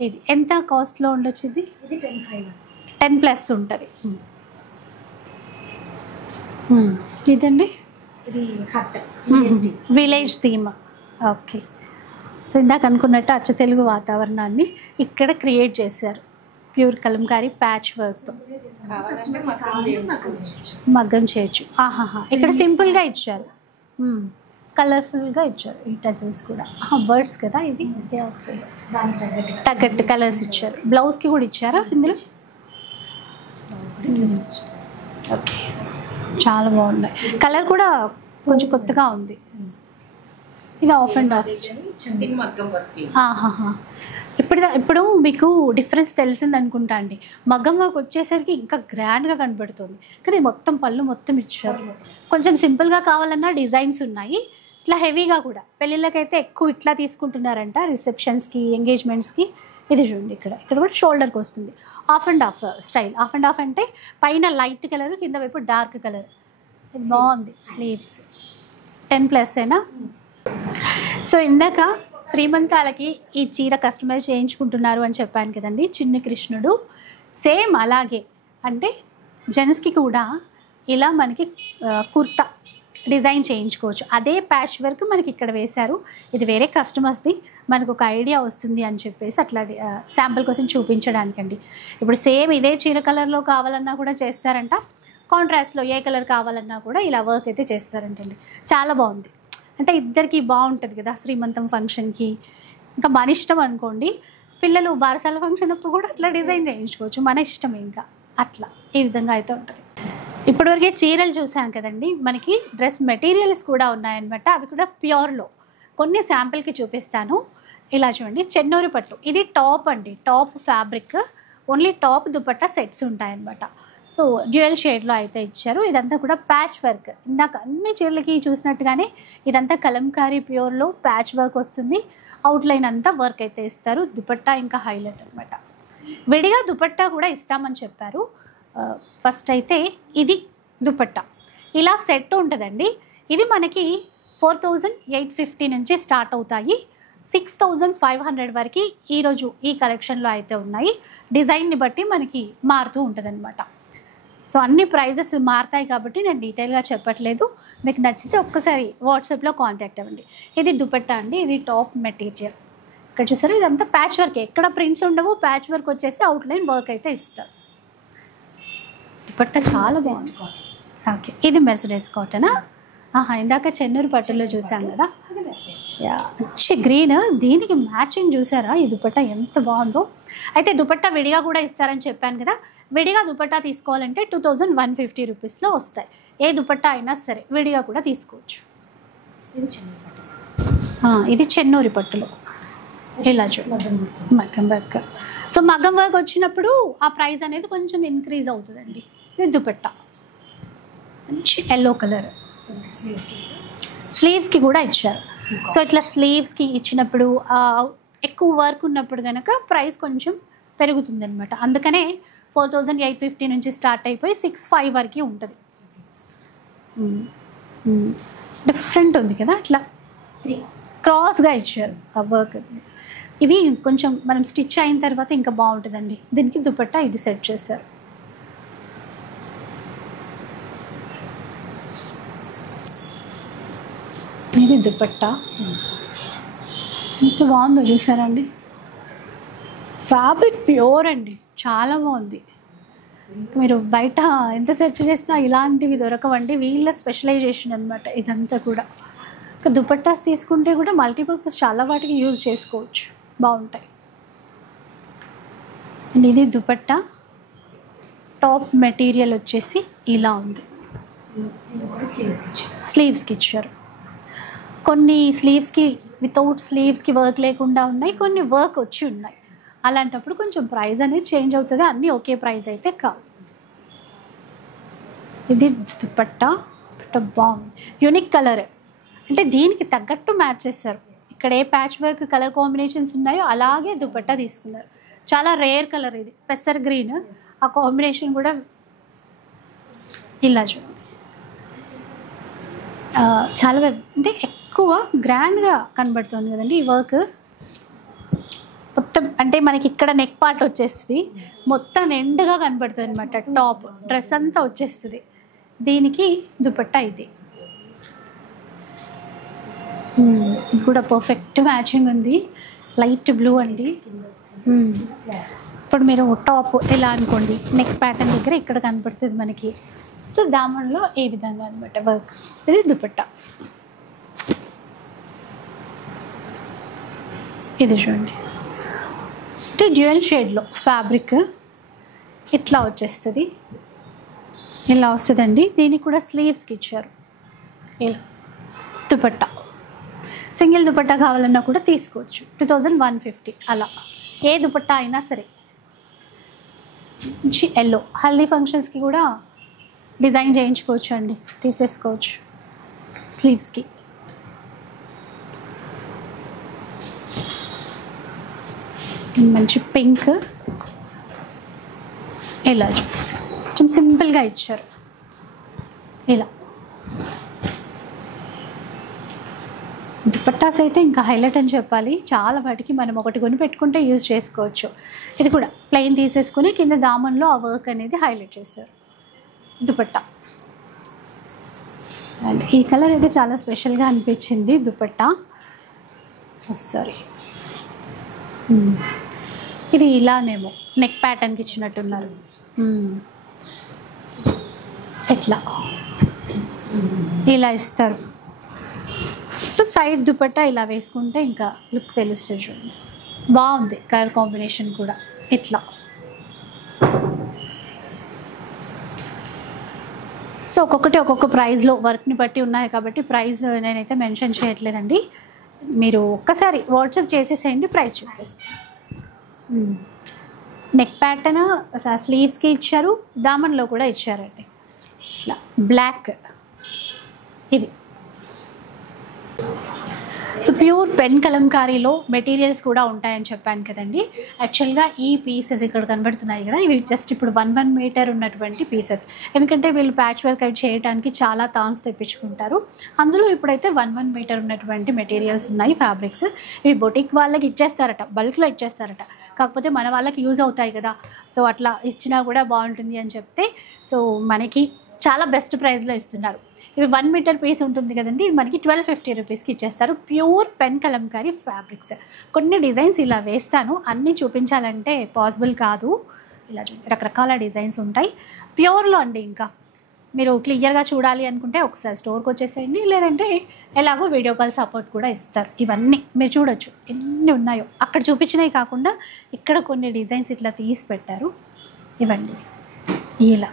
ఇది ఎంత కాస్ట్లో ఉండొచ్చు? ఇది 10+ ఉంటుంది. ఇదండి విలేజ్ థీమ్. ఓకే, సో ఇందాక అనుకున్నట్టు అచ్చ తెలుగు వాతావరణాన్ని ఇక్కడ క్రియేట్ చేశారు ప్యూర్ కలంకారీ ప్యాచ్ వర్క్తో. మగ్గం చేయొచ్చు. ఇక్కడ సింపుల్గా ఇచ్చారు, కలర్ఫుల్గా ఇచ్చారు. ఈ టజల్స్ కూడా బర్డ్స్ కదా ఇవి. ఓకే, తగ్గట్టు కలర్స్ ఇచ్చారు. బ్లౌజ్కి కూడా ఇచ్చారా ఇందులో? ఓకే, చాలా బాగున్నాయి. కలర్ కూడా కొంచెం కొత్తగా ఉంది. ఇది ఆఫ్ అండ్ ఆఫ్. ఇప్పుడు మీకు డిఫరెన్స్ తెలిసింది అనుకుంటా అండి. మగ్గం వర్క్ వచ్చేసరికి ఇంకా గ్రాండ్గా కనబడుతుంది, కానీ మొత్తం పళ్ళు మొత్తం ఇచ్చారు. కొంచెం సింపుల్గా కావాలన్నా డిజైన్స్ ఉన్నాయి, ఇట్లా హెవీగా కూడా పెళ్ళిళ్ళకైతే ఎక్కువ ఇట్లా తీసుకుంటున్నారంట, రిసెప్షన్స్కి ఎంగేజ్మెంట్స్కి. ఇది చూడండి, ఇక్కడ కూడా షోల్డర్కి వస్తుంది. Of and of style. Of and of అంటే పైన లైట్ కలర్, కింద వైపు డార్క్ కలర్. ఇది బాగుంది. స్లీవ్స్ 10+ అయినా. సో ఇందాక శ్రీమంతాలకి ఈ చీర కస్టమైజ్ చేయించుకుంటున్నారు అని చెప్పాను కదండి, చిన్న కృష్ణుడు. సేమ్ అలాగే అంటే జెంట్స్కి కూడా ఇలా మనకి కుర్తా డిజైన్ చేయించుకోవచ్చు. అదే ప్యాచ్ వర్క్ మనకి ఇక్కడ వేశారు. ఇది వేరే కస్టమర్స్ది, మనకు ఒక ఐడియా వస్తుంది అని చెప్పేసి అట్లా శాంపుల్ కోసం చూపించడానికండి. ఇప్పుడు సేమ్ ఇదే చీర కలర్లో కావాలన్నా కూడా చేస్తారంట, కాంట్రాస్ట్లో ఏ కలర్ కావాలన్నా కూడా ఇలా వర్క్ అయితే చేస్తారంటండి. చాలా బాగుంది. అంటే ఇద్దరికి బాగుంటుంది కదా శ్రీమంతం ఫంక్షన్కి. ఇంకా మన ఇష్టం అనుకోండి, పిల్లలు బారసాల ఫంక్షన్ అప్పుడు కూడా అట్లా డిజైన్ చేయించుకోవచ్చు, మన ఇష్టం. ఇంకా అట్లా ఈ విధంగా అయితే ఉంటుంది. ఇప్పటివరకే చీరలు చూసాం కదండి, మనకి డ్రెస్ మెటీరియల్స్ కూడా ఉన్నాయన్నమాట. అవి కూడా ప్యూర్లో కొన్ని శాంపిల్కి చూపిస్తాను. ఇలా చూడండి, చెన్నూరు పట్టు. ఇది టాప్ అండి, top fabric. Only top dupatta sets ఉంటాయన్నమాట. సో డ్యూయల్ షేడ్లో అయితే ఇచ్చారు. ఇదంతా కూడా ప్యాచ్ వర్క్. ఇందాక అన్ని చీరలకి చూసినట్టుగానే ఇదంతా కలంకారీ ప్యూర్లో ప్యాచ్ వర్క్ వస్తుంది. అవుట్లైన్ అంతా వర్క్ అయితే ఇస్తారు. దుపట్టా ఇంకా హైలైట్ అనమాట. విడిగా దుపట్టా కూడా ఇస్తామని చెప్పారు. ఫస్ట్ అయితే ఇది దుపట్టా ఇలా సెట్ ఉంటుందండి. ఇది మనకి 4850 నుంచి స్టార్ట్ అవుతాయి. 6500 వరకు ఈరోజు ఈ కలెక్షన్లో అయితే ఉన్నాయి. డిజైన్ని బట్టి మనకి మారుతూ ఉంటుంది అనమాట. సో అన్ని ప్రైజెస్ మారుతాయి కాబట్టి నేను డీటెయిల్గా చెప్పట్లేదు. మీకు నచ్చితే ఒక్కసారి వాట్సాప్లో కాంటాక్ట్ అవ్వండి. ఇది దుపట్టా అండి, ఇది టాప్ మెటీరియల్. ఇక్కడ చూసారు, ఇదంతా ప్యాచ్ వర్క్. ఎక్కడ ప్రింట్స్ ఉండవు, ప్యాచ్ వర్క్ వచ్చేసి అవుట్లైన్ వర్క్ అయితే ఇస్తారు. దుపట్టా చాలా బాగుంది. ఓకే, ఇది మెర్సిడైజ్ కాటనా? ఇందాక చెన్నూరు పట్టులో చూసాం కదా, మంచి గ్రీన్. దీనికి మ్యాచింగ్ చూసారా ఈ దుపట్టా ఎంత బాగుందో. అయితే దుపట్టా విడిగా కూడా ఇస్తారని చెప్పాను కదా. విడిగా దుపట్టా తీసుకోవాలంటే 2150 రూపీస్లో వస్తాయి. ఏ దుపట్టా అయినా సరే విడిగా కూడా తీసుకోవచ్చు. ఇది చెన్నూరి పట్టులో ఇలా చూడండి, మగ్గం వర్క్. సో మగ్గం వర్క్ వచ్చినప్పుడు ఆ ప్రైస్ అనేది కొంచెం ఇంక్రీజ్ అవుతుందండి. ఇది దుపట్టా మంచి ఎల్లో కలర్. స్లీవ్స్కి కూడా ఇచ్చారు. సో ఇట్లా స్లీవ్స్కి ఇచ్చినప్పుడు ఎక్కువ వర్క్ ఉన్నప్పుడు కనుక ప్రైస్ కొంచెం పెరుగుతుంది అనమాట. అందుకనే 4850 నుంచి స్టార్ట్ అయిపోయి 65 వరకు ఉంటుంది. డిఫరెంట్ ఉంది కదా, ఇట్లా క్రాస్గా ఇచ్చారు ఆ వర్క్. ఇవి కొంచెం మనం స్టిచ్ అయిన తర్వాత ఇంకా బాగుంటుందండి. దీనికి దుపట్టా ఇది సెట్ చేశారు. ఇది దుపట్టా ఎంత బాగుందో చూసారండి. ఫ్యాబ్రిక్ ప్యూర్ అండి, చాలా బాగుంది. మీరు బయట ఎంత సెర్చ్ చేసినా ఇలాంటివి దొరకవండి. వీళ్ళ స్పెషలైజేషన్ అనమాట ఇదంతా కూడా. ఇంకా దుపట్టాస్ తీసుకుంటే కూడా మల్టీపర్పస్ చాలా వాటికి యూజ్ చేసుకోవచ్చు, బాగుంటాయి. అండ్ ఇది దుపట్టా. టాప్ మెటీరియల్ వచ్చేసి ఇలా ఉంది. స్లీవ్స్కి ఇచ్చారు. కొన్ని స్లీవ్స్కి వితౌట్ స్లీవ్స్కి వర్క్ లేకుండా ఉన్నాయి, కొన్ని వర్క్ వచ్చి ఉన్నాయి. అలాంటప్పుడు కొంచెం ప్రైస్ అనేది చేంజ్ అవుతుంది. అన్నీ ఒకే ప్రైస్ అయితే కావు. ఇది దుపట్టా బాగుంది, యూనిక్ కలర్. అంటే దీనికి తగ్గట్టు మ్యాచ్ చేస్తారు. ఇక్కడ ఏ ప్యాచ్ వర్క్ కలర్ కాంబినేషన్స్ ఉన్నాయో అలాగే దుపట్టా తీసుకున్నారు. చాలా రేర్ కలర్ ఇది, పెసర్ గ్రీన్. ఆ కాంబినేషన్ కూడా ఇలా చూడండి, చాలా అంటే ఎక్కువ గ్రాండ్గా కనబడుతుంది కదండి ఈ వర్క్. మొత్తం అంటే మనకి ఇక్కడ నెక్ పార్ట్ వచ్చేస్తుంది, మొత్తం నిండుగా కనబడుతుంది అనమాట. టాప్ డ్రెస్ అంతా వచ్చేస్తుంది. దీనికి దుపట్టా ఇది కూడా పర్ఫెక్ట్ మ్యాచింగ్ ఉంది. లైట్ బ్లూ అండి. ఇప్పుడు మీరు టాప్ ఎలా అనుకోండి, నెక్ ప్యాటర్న్ దగ్గర ఇక్కడ కనపడుతుంది మనకి. సో దామన్లో ఈ విధంగా అనమాట వర్క్. ఇది దుపట్టా. ఇది చూడండి, అంటే డ్యూయల్ షేడ్లో ఫ్యాబ్రిక్ ఇట్లా వచ్చేస్తుంది. ఇలా వస్తుందండి. దీనికి కూడా స్లీవ్స్కి ఇచ్చారు ఇలా దుపట్టా. సింగిల్ దుపట్టా కావాలన్నా కూడా తీసుకోవచ్చు. 2150 అలా. ఏ దుపట్టా అయినా సరే. మంచి ఎల్లో, హల్దీ ఫంక్షన్స్కి కూడా డిజైన్ చేయించుకోవచ్చు అండి, తీసేసుకోవచ్చు స్లీవ్స్కి. మంచి పింక్, ఇలా కొంచెం సింపుల్గా ఇచ్చారు. ఇలా దుపట్టాస్ అయితే ఇంకా హైలైట్ అని చెప్పాలి. చాలా వాటికి మనం ఒకటి కొని పెట్టుకుంటే యూజ్ చేసుకోవచ్చు. ఇది కూడా ప్లెయిన్ తీసేసుకుని కింద దామన్లో ఆ వర్క్ అనేది హైలైట్ చేశారు దుపట్టా. అండ్ ఈ కలర్ అయితే చాలా స్పెషల్గా అనిపించింది దుపట్టా. సారీ, ఇది ఇలానేమో నెక్ ప్యాటర్న్కి ఇచ్చినట్టున్నారు. ఎట్లా ఇలా ఇస్తారు. సో సైడ్ దుపట్టా ఇలా వేసుకుంటే ఇంకా లుక్ తెలుస్తుంది. చూడండి, బాగుంది కలర్ కాంబినేషన్ కూడా. ఇట్లా సో ఒక్కొక్కటి ఒక్కొక్క ప్రైస్లో వర్క్ని బట్టి ఉన్నాయి కాబట్టి ప్రైస్ నేనైతే మెన్షన్ చేయట్లేదండి. మీరు ఒక్కసారి వాట్సాప్ చేసేసేయండి, ప్రైస్ చూపిస్తాను. నెక్ ప్యాటర్న్ స్లీవ్స్కి ఇచ్చారు, దామన్లో కూడా ఇచ్చారండి. ఇట్లా బ్లాక్, ఇది సో ప్యూర్ పెన్ కలంకారీలో మెటీరియల్స్ కూడా ఉంటాయని చెప్పాను కదండి. యాక్చువల్గా ఈ పీసెస్ ఇక్కడ కనబడుతున్నాయి కదా, ఇవి జస్ట్ ఇప్పుడు 1 మీటర్ ఉన్నటువంటి పీసెస్. ఎందుకంటే వీళ్ళు ప్యాచ్ వర్క్ అవి చేయడానికి చాలా థాన్స్ తెప్పించుకుంటారు. అందులో ఇప్పుడైతే 1 మీటర్ ఉన్నటువంటి మెటీరియల్స్ ఉన్నాయి, ఫ్యాబ్రిక్స్. ఇవి బొటిక్ వాళ్ళకి ఇచ్చేస్తారట, బల్క్లో ఇచ్చేస్తారట. కాకపోతే మన వాళ్ళకి యూజ్ అవుతాయి కదా, సో అట్లా ఇచ్చినా కూడా బాగుంటుంది అని చెప్తే సో మనకి చాలా బెస్ట్ ప్రైస్లో ఇస్తున్నారు. ఇవి 1 మీటర్ పీస్ ఉంటుంది కదండి, మనకి 1250 రూపీస్కి ఇచ్చేస్తారు. Pure pen Kalamkari fabrics. కొన్ని డిజైన్స్ ఇలా వేస్తాను, అన్నీ చూపించాలంటే పాసిబుల్ కాదు. ఇలా రకరకాల డిజైన్స్ ఉంటాయి ప్యూర్లో అండి. ఇంకా మీరు క్లియర్గా చూడాలి అనుకుంటే ఒకసారి స్టోర్కి వచ్చేసేయండి, లేదంటే ఎలాగో వీడియో కాల్ సపోర్ట్ కూడా ఇస్తారు. ఇవన్నీ మీరు చూడొచ్చు ఎన్ని ఉన్నాయో. అక్కడ చూపించినవి కాకుండా ఇక్కడ కొన్ని డిజైన్స్ ఇట్లా తీసి పెట్టారు. ఇవ్వండి, ఇలా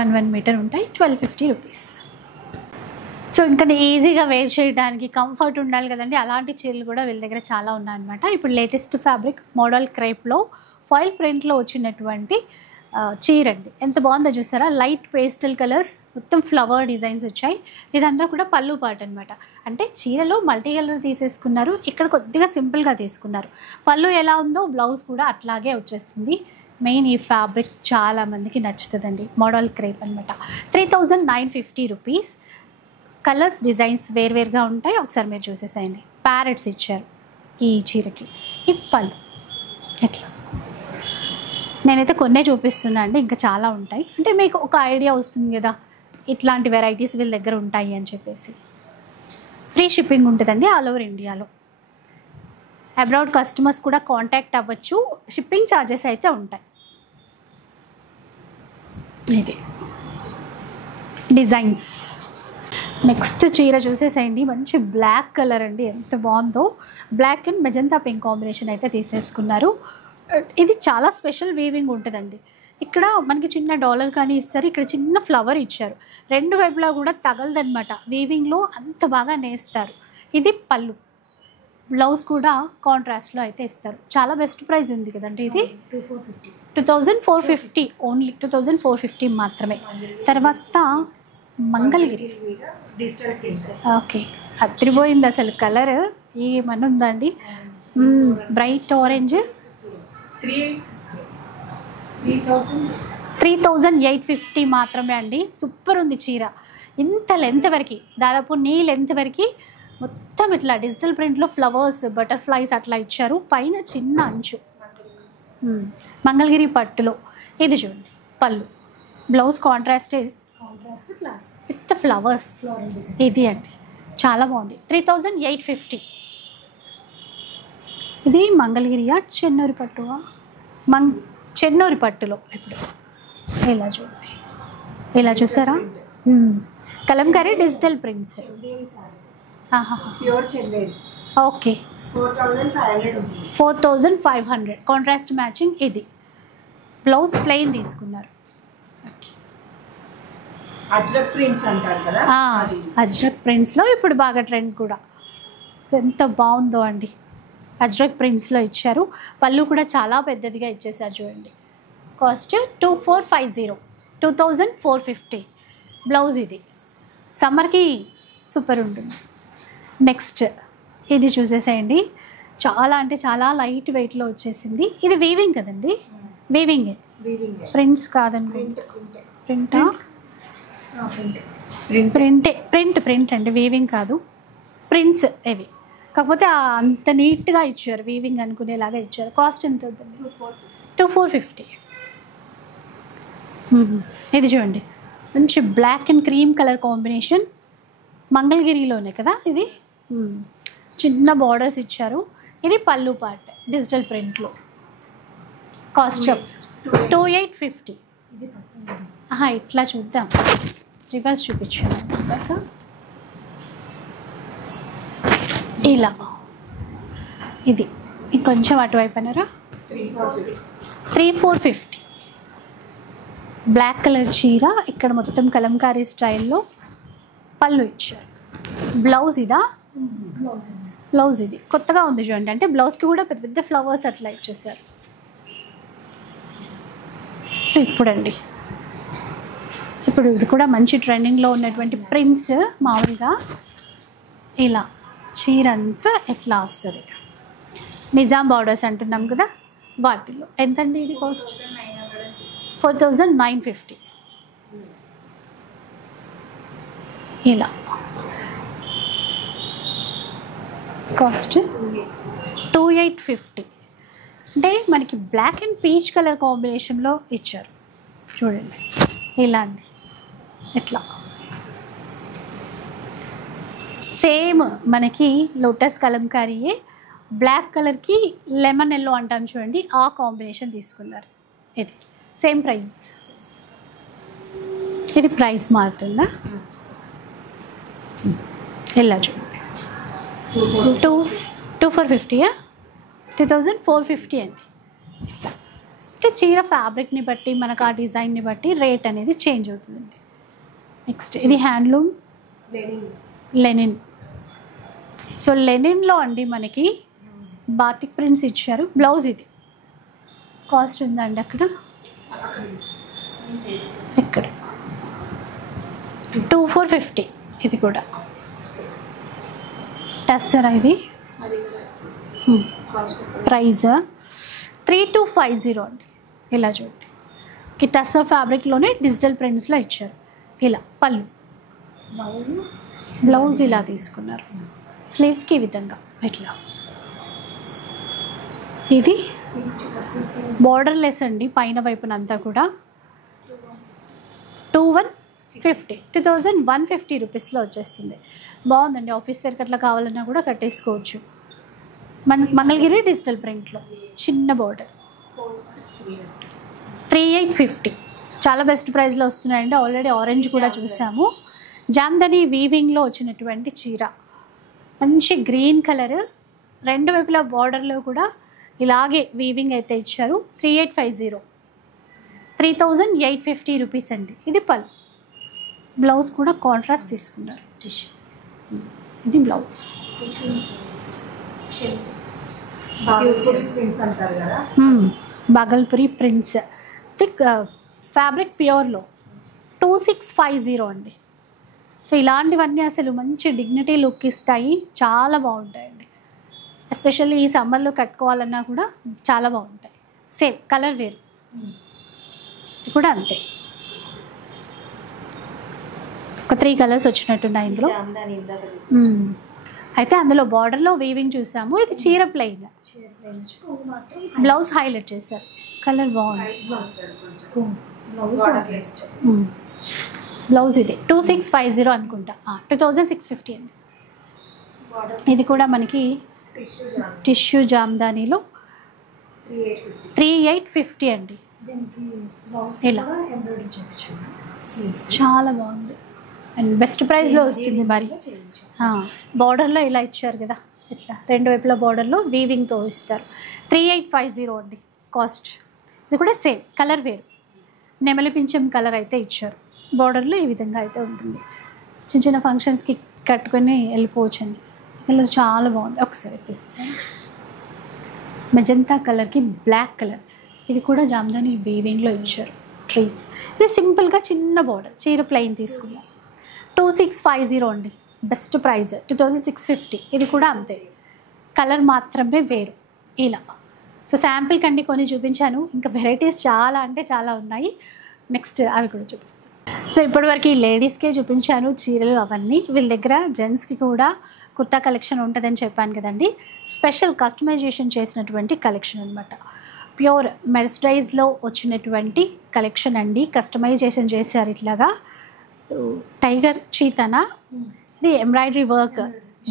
1 మీటర్ ఉంటాయి, 1250 రూపీస్. సో ఇంకా ఈజీగా వేర్ చేయడానికి కంఫర్ట్ ఉండాలి కదండి, అలాంటి చీరలు కూడా వీళ్ళ దగ్గర చాలా ఉన్నాయన్నమాట. ఇప్పుడు లేటెస్ట్ ఫ్యాబ్రిక్ మోడల్ క్రేప్లో ఫాయిల్ ప్రింట్లో వచ్చినటువంటి చీర అండి. ఎంత బాగుందో చూసారా, లైట్ పేస్టల్ కలర్స్, మొత్తం ఫ్లవర్ డిజైన్స్ వచ్చాయి. ఇదంతా కూడా పళ్ళు పార్ట్ అనమాట. అంటే చీరలో మల్టీ కలర్ తీసేసుకున్నారు, ఇక్కడ కొద్దిగా సింపుల్గా తీసుకున్నారు. పళ్ళు ఎలా ఉందో బ్లౌజ్ కూడా అట్లాగే వచ్చేస్తుంది. మెయిన్ ఈ ఫ్యాబ్రిక్ చాలామందికి నచ్చుతుందండి. మోడల్ క్రేప్ అనమాట. 3950 రూపీస్. కలర్స్ డిజైన్స్ వేరువేరుగా ఉంటాయి, ఒకసారి మీరు చూసేసేయండి. ప్యారెట్స్ ఇచ్చారు ఈ చీరకి. ఇది పళ్ళు. ఎట్లా నేనైతే కొన్నే చూపిస్తున్నా అండి, ఇంకా చాలా ఉంటాయి. అంటే మీకు ఒక ఐడియా వస్తుంది కదా ఇట్లాంటి వెరైటీస్ వీళ్ళ దగ్గర ఉంటాయి అని చెప్పేసి. ఫ్రీ షిప్పింగ్ ఉంటుందండి ఆల్ ఓవర్ ఇండియాలో. అబ్రాడ్ కస్టమర్స్ కూడా కాంటాక్ట్ అవ్వచ్చు, షిప్పింగ్ ఛార్జెస్ అయితే ఉంటాయి. ఇది డిజైన్స్. నెక్స్ట్ చీర చూసేసేయండి, మంచి బ్లాక్ కలర్ అండి, ఎంత బాగుందో. Black and magenta pink combination అయితే తీసేసుకున్నారు. ఇది చాలా స్పెషల్ వీవింగ్ ఉంటుందండి. ఇక్కడ మనకి చిన్న డాలర్ కానీ ఇస్తారు, ఇక్కడ చిన్న ఫ్లవర్ ఇచ్చారు. రెండు వైపులా కూడా తగలదనమాట, వీవింగ్లో అంత బాగా నేస్తారు. ఇది పళ్ళు. బ్లౌజ్ కూడా కాంట్రాస్ట్లో అయితే ఇస్తారు. చాలా బెస్ట్ ప్రైస్ ఉంది కదండి ఇది. 2450 ఓన్లీ, 2450 మాత్రమే. తర్వాత మంగళగిరి. ఓకే, అదిరిపోయింది అసలు కలర్. ఏమన్నా ఉందండి, బ్రైట్ ఆరెంజ్. 3850 మాత్రమే అండి. సూపర్ ఉంది చీర. ఇంత లెంత్ వరకు, దాదాపు నీ లెంత్ వరకు మొత్తం ఇట్లా డిజిటల్ ప్రింట్లో ఫ్లవర్స్, బటర్ఫ్లైస్ అట్లా ఇచ్చారు. పైన చిన్న అంచు, మంగళగిరి పట్టులో. ఇది చూడండి పళ్ళు. Blouse contrast with flowers. ఇది అండి చాలా బాగుంది. 3850. ఇది మంగళగిరియా చెన్నూరి పట్టువా? చెన్నూరి పట్టులో. ఇప్పుడు ఇలా చూడండి, ఇలా చూసారా, Kalamkari digital prints. Okay, 4500 contrast matching. ఇది బ్లౌజ్ ప్లెయిన్ తీసుకున్నారు. అజ్రక్ ప్రింట్స్ అంటారు కదా, అజ్రక్ ప్రింట్స్లో ఇప్పుడు బాగా ట్రెండ్ కూడా. సో ఎంత బాగుందో అండి, అజ్రక్ ప్రింట్స్లో ఇచ్చారు. పళ్ళు కూడా చాలా పెద్దదిగా ఇచ్చేసారు చూడండి. కాస్ట్ 2450, 2450. బ్లౌజ్ ఇది సమ్మర్కి సూపర్ ఉంటుంది. నెక్స్ట్ ఇది చూసేసేయండి, చాలా అంటే చాలా లైట్ వెయిట్లో వచ్చేసింది. ఇది వీవింగ్ కదండి, వీవింగ్ ప్రింట్స్ కాదండి, ప్రింటా ప్రింట్ అండి, వీవింగ్ కాదు, ప్రింట్స్ ఇవి. కాకపోతే అంత నీట్గా ఇచ్చారు, వీవింగ్ అనుకునేలాగా ఇచ్చారు. కాస్ట్ ఎంత అవుతుంది? 2450. ఇది చూడండి, మంచి black and cream colour combination, మంగళగిరిలోనే కదా ఇది. చిన్న బార్డర్స్ ఇచ్చారు. ఇది పళ్ళు పార్ట్ డిజిటల్ ప్రింట్లో. కాస్ట్ 2850. ఇట్లా చూద్దాం, రివర్స్ చూపించాను ఇలా. ఇది ఇంకొంచెం అటువైపు అన్నారా? 3450. బ్లాక్ కలర్ చీర, ఇక్కడ మొత్తం కలంకారీ స్టైల్లో పళ్ళు ఇచ్చారు. బ్లౌజ్ ఇదా? బ్లౌజ్ ఇది కొత్తగా ఉంది చూడండి, అంటే బ్లౌజ్కి కూడా పెద్ద పెద్ద ఫ్లవర్స్ అట్లా ఇచ్చేసారు. సో ఇప్పుడు ఇది కూడా మంచి ట్రెండింగ్లో ఉన్నటువంటి ప్రింట్స్. మామూలుగా ఇలా చీర అంతా ఎట్లా వస్తుంది, నిజాం బార్డర్స్ అంటున్నాం కదా, వాటిలో ఎంతండి ఇది? కాస్ట్ 4950. ఇలా కాస్ట్ 2850. అంటే మనకి బ్లాక్ అండ్ పీచ్ కలర్ కాంబినేషన్లో ఇచ్చారు చూడండి. ఇలా అండి, ఎట్లా సేమ్ మనకి లోటస్ కలంకారీయే, బ్లాక్ కలర్కి లెమన్ ఎల్లో అంటాం చూడండి, ఆ కాంబినేషన్ తీసుకున్నారు. ఇది సేమ్ ప్రైస్. ఇది ప్రైస్ మారుతుందా? ఇలా చూడండి, 2450, 2450 అండి. అంటే చీర ఫ్యాబ్రిక్ని బట్టి మనకు ఆ డిజైన్ని బట్టి రేట్ అనేది చేంజ్ అవుతుందండి. నెక్స్ట్ ఇది హ్యాండ్లూమ్ లెనిన్. సో లెనిన్లో అండి మనకి బాతిక్ ప్రింట్స్ ఇచ్చారు. బ్లౌజ్ ఇది కాస్ట్ ఉందండి అక్కడ, ఇక్కడ 2450. ఇది కూడా టస్సరా, ఇది ప్రైస్ 3250 అండి. ఇలా చూడండి, టస్సర్ ఫ్యాబ్రిక్లోనే డిజిటల్ ప్రింట్స్లో ఇచ్చారు. ఇలా పళ్ళు, బ్లౌజ్ ఇలా తీసుకున్నారు. స్లీవ్స్కి ఈ విధంగా ఇట్లా. ఇది బార్డర్లెస్ అండి, పైన వైపునంతా కూడా 2150 రూపీస్లో వచ్చేస్తుంది. బాగుందండి, ఆఫీస్ వేర్కి అట్లా కావాలన్నా కూడా కట్టేసుకోవచ్చు. మంగళగిరి డిజిటల్ ప్రింట్లో చిన్న బార్డర్ 3850. చాలా బెస్ట్ ప్రైస్లో వస్తున్నాయండి. ఆల్రెడీ ఆరెంజ్ కూడా చూసాము. జామ్దని వీవింగ్లో వచ్చినటువంటి చీర, మంచి గ్రీన్ కలర్, రెండు వైపులా బార్డర్లో కూడా ఇలాగే వీవింగ్ అయితే ఇచ్చారు. 3850, 3850 రూపీస్ అండి. ఇది పళ్ళు, బ్లౌజ్ కూడా కాంట్రాస్ట్ తీసుకున్నారు. ఇది బ్లౌజ్. బాగల్పురి ప్రింట్స్, ఫ్యాబ్రిక్ ప్యూర్లో 2650 అండి. సో ఇలాంటివన్నీ అసలు మంచి డిగ్నిటీ లుక్ ఇస్తాయి, చాలా బాగుంటాయండి. ఎస్పెషల్లీ ఈ సమ్మర్లో కట్టుకోవాలన్నా కూడా చాలా బాగుంటాయి. సేమ్ కలర్ వేరు, ఇది కూడా అంతే. ఒక 3 కలర్స్ వచ్చినట్టున్నాయి ఇందులో. అయితే అందులో బార్డర్లో వీవింగ్ చూసాము. ఇది చీర ప్లెయిన్, బ్లౌజ్ హైలైట్ చేశారు. కలర్ బాగుంది. బ్లౌజ్ ఇది 2650 అనుకుంటా, 2650 అండి. ఇది కూడా మనకి టిష్యూ జామ్దానీలో 3850 అండి. ఇలా చాలా బాగుంది అండ్ బెస్ట్ ప్రైస్లో వస్తుంది. మరి బార్డర్లో ఇలా ఇచ్చారు కదా, ఇట్లా రెండు వైపుల బార్డర్లో వీవింగ్తో ఇస్తారు. 3850 అండి కాస్ట్. ఇది కూడా సేమ్ కలర్ వేరు, నెమలి పింఛం కలర్ అయితే ఇచ్చారు. బార్డర్లో ఈ విధంగా అయితే ఉంటుంది. చిన్న చిన్న ఫంక్షన్స్కి కట్టుకొని వెళ్ళిపోవచ్చండి. ఇలా చాలా బాగుంది. ఒకసారి తీసేసాను. మెజంతా కలర్కి బ్లాక్ కలర్, ఇది కూడా జామ్దాని వీవింగ్లో ఇచ్చారు ట్రీస్. ఇది సింపుల్గా చిన్న బార్డర్, చీర ప్లెయిన్ తీసుకున్నాం. 2650 అండి, బెస్ట్ ప్రైస్ 2650. ఇది కూడా అంతే, కలర్ మాత్రమే వేరు ఇలా. సో శాంపిల్ కండి కొన్ని చూపించాను, ఇంకా వెరైటీస్ చాలా అంటే చాలా ఉన్నాయి. నెక్స్ట్ అవి కూడా చూపిస్తాను. సో ఇప్పటివరకు ఈ లేడీస్కే చూపించాను చీరలు అవన్నీ. వీళ్ళ దగ్గర జెంట్స్కి కూడా కొత్త కలెక్షన్ ఉంటుందని చెప్పాను కదండి. స్పెషల్ కస్టమైజేషన్ చేసినటువంటి కలెక్షన్ అనమాట. ప్యూర్ మెర్సరైజ్లో వచ్చినటువంటి కలెక్షన్ అండి. కస్టమైజేషన్ చేశారు ఇట్లాగా. టైగర్ చీతనా, ఇది ఎంబ్రాయిడరీ వర్క్,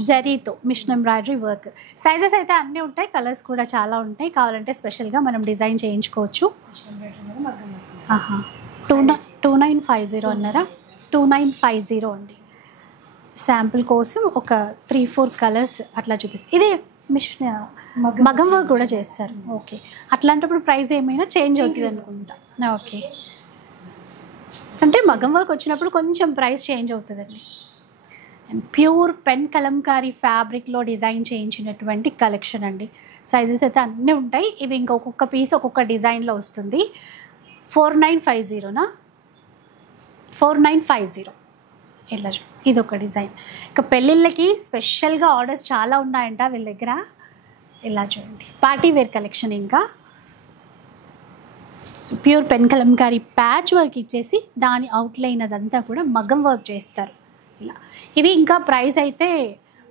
జరీతో మిషన్ ఎంబ్రాయిడరీ వర్క్. సైజెస్ అయితే అన్నీ ఉంటాయి, కలర్స్ కూడా చాలా ఉంటాయి. కావాలంటే స్పెషల్గా మనం డిజైన్ చేయించుకోవచ్చు. 2950 అన్నారా? 2950 అండి. శాంపుల్ కోసం ఒక 3-4 కలర్స్ అట్లా చూపిస్తాను. ఇది మిషన్ మగం వర్క్ కూడా చేస్తారు. ఓకే, అట్లాంటప్పుడు ప్రైస్ ఏమైనా చేంజ్ అవుతుంది అనుకుంటా. ఓకే, అంటే మగం వర్క్ వచ్చినప్పుడు కొంచెం ప్రైస్ చేంజ్ అవుతుందండి. అండ్ ప్యూర్ పెన్ కలంకారీ ఫ్యాబ్రిక్లో డిజైన్ చేయించినటువంటి కలెక్షన్ అండి. సైజెస్ అయితే అన్నీ ఉంటాయి. ఇవి ఇంకొక పీస్ ఒక్కొక్క డిజైన్లో వస్తుంది. 4950నా? 4950 ఇలా చూ. ఇది ఒక డిజైన్. ఇక పెళ్ళిళ్ళకి స్పెషల్గా ఆర్డర్స్ చాలా ఉన్నాయంట వీళ్ళ దగ్గర. ఇలా చూడండి, పార్టీ వేర్ కలెక్షన్. ఇంకా so pure pen Kalamkari patch work ఇచ్చేసి దాని అవుట్లైన్ అదంతా కూడా మగ్గం వర్క్ చేస్తారు ఇలా. ఇవి ఇంకా ప్రైస్ అయితే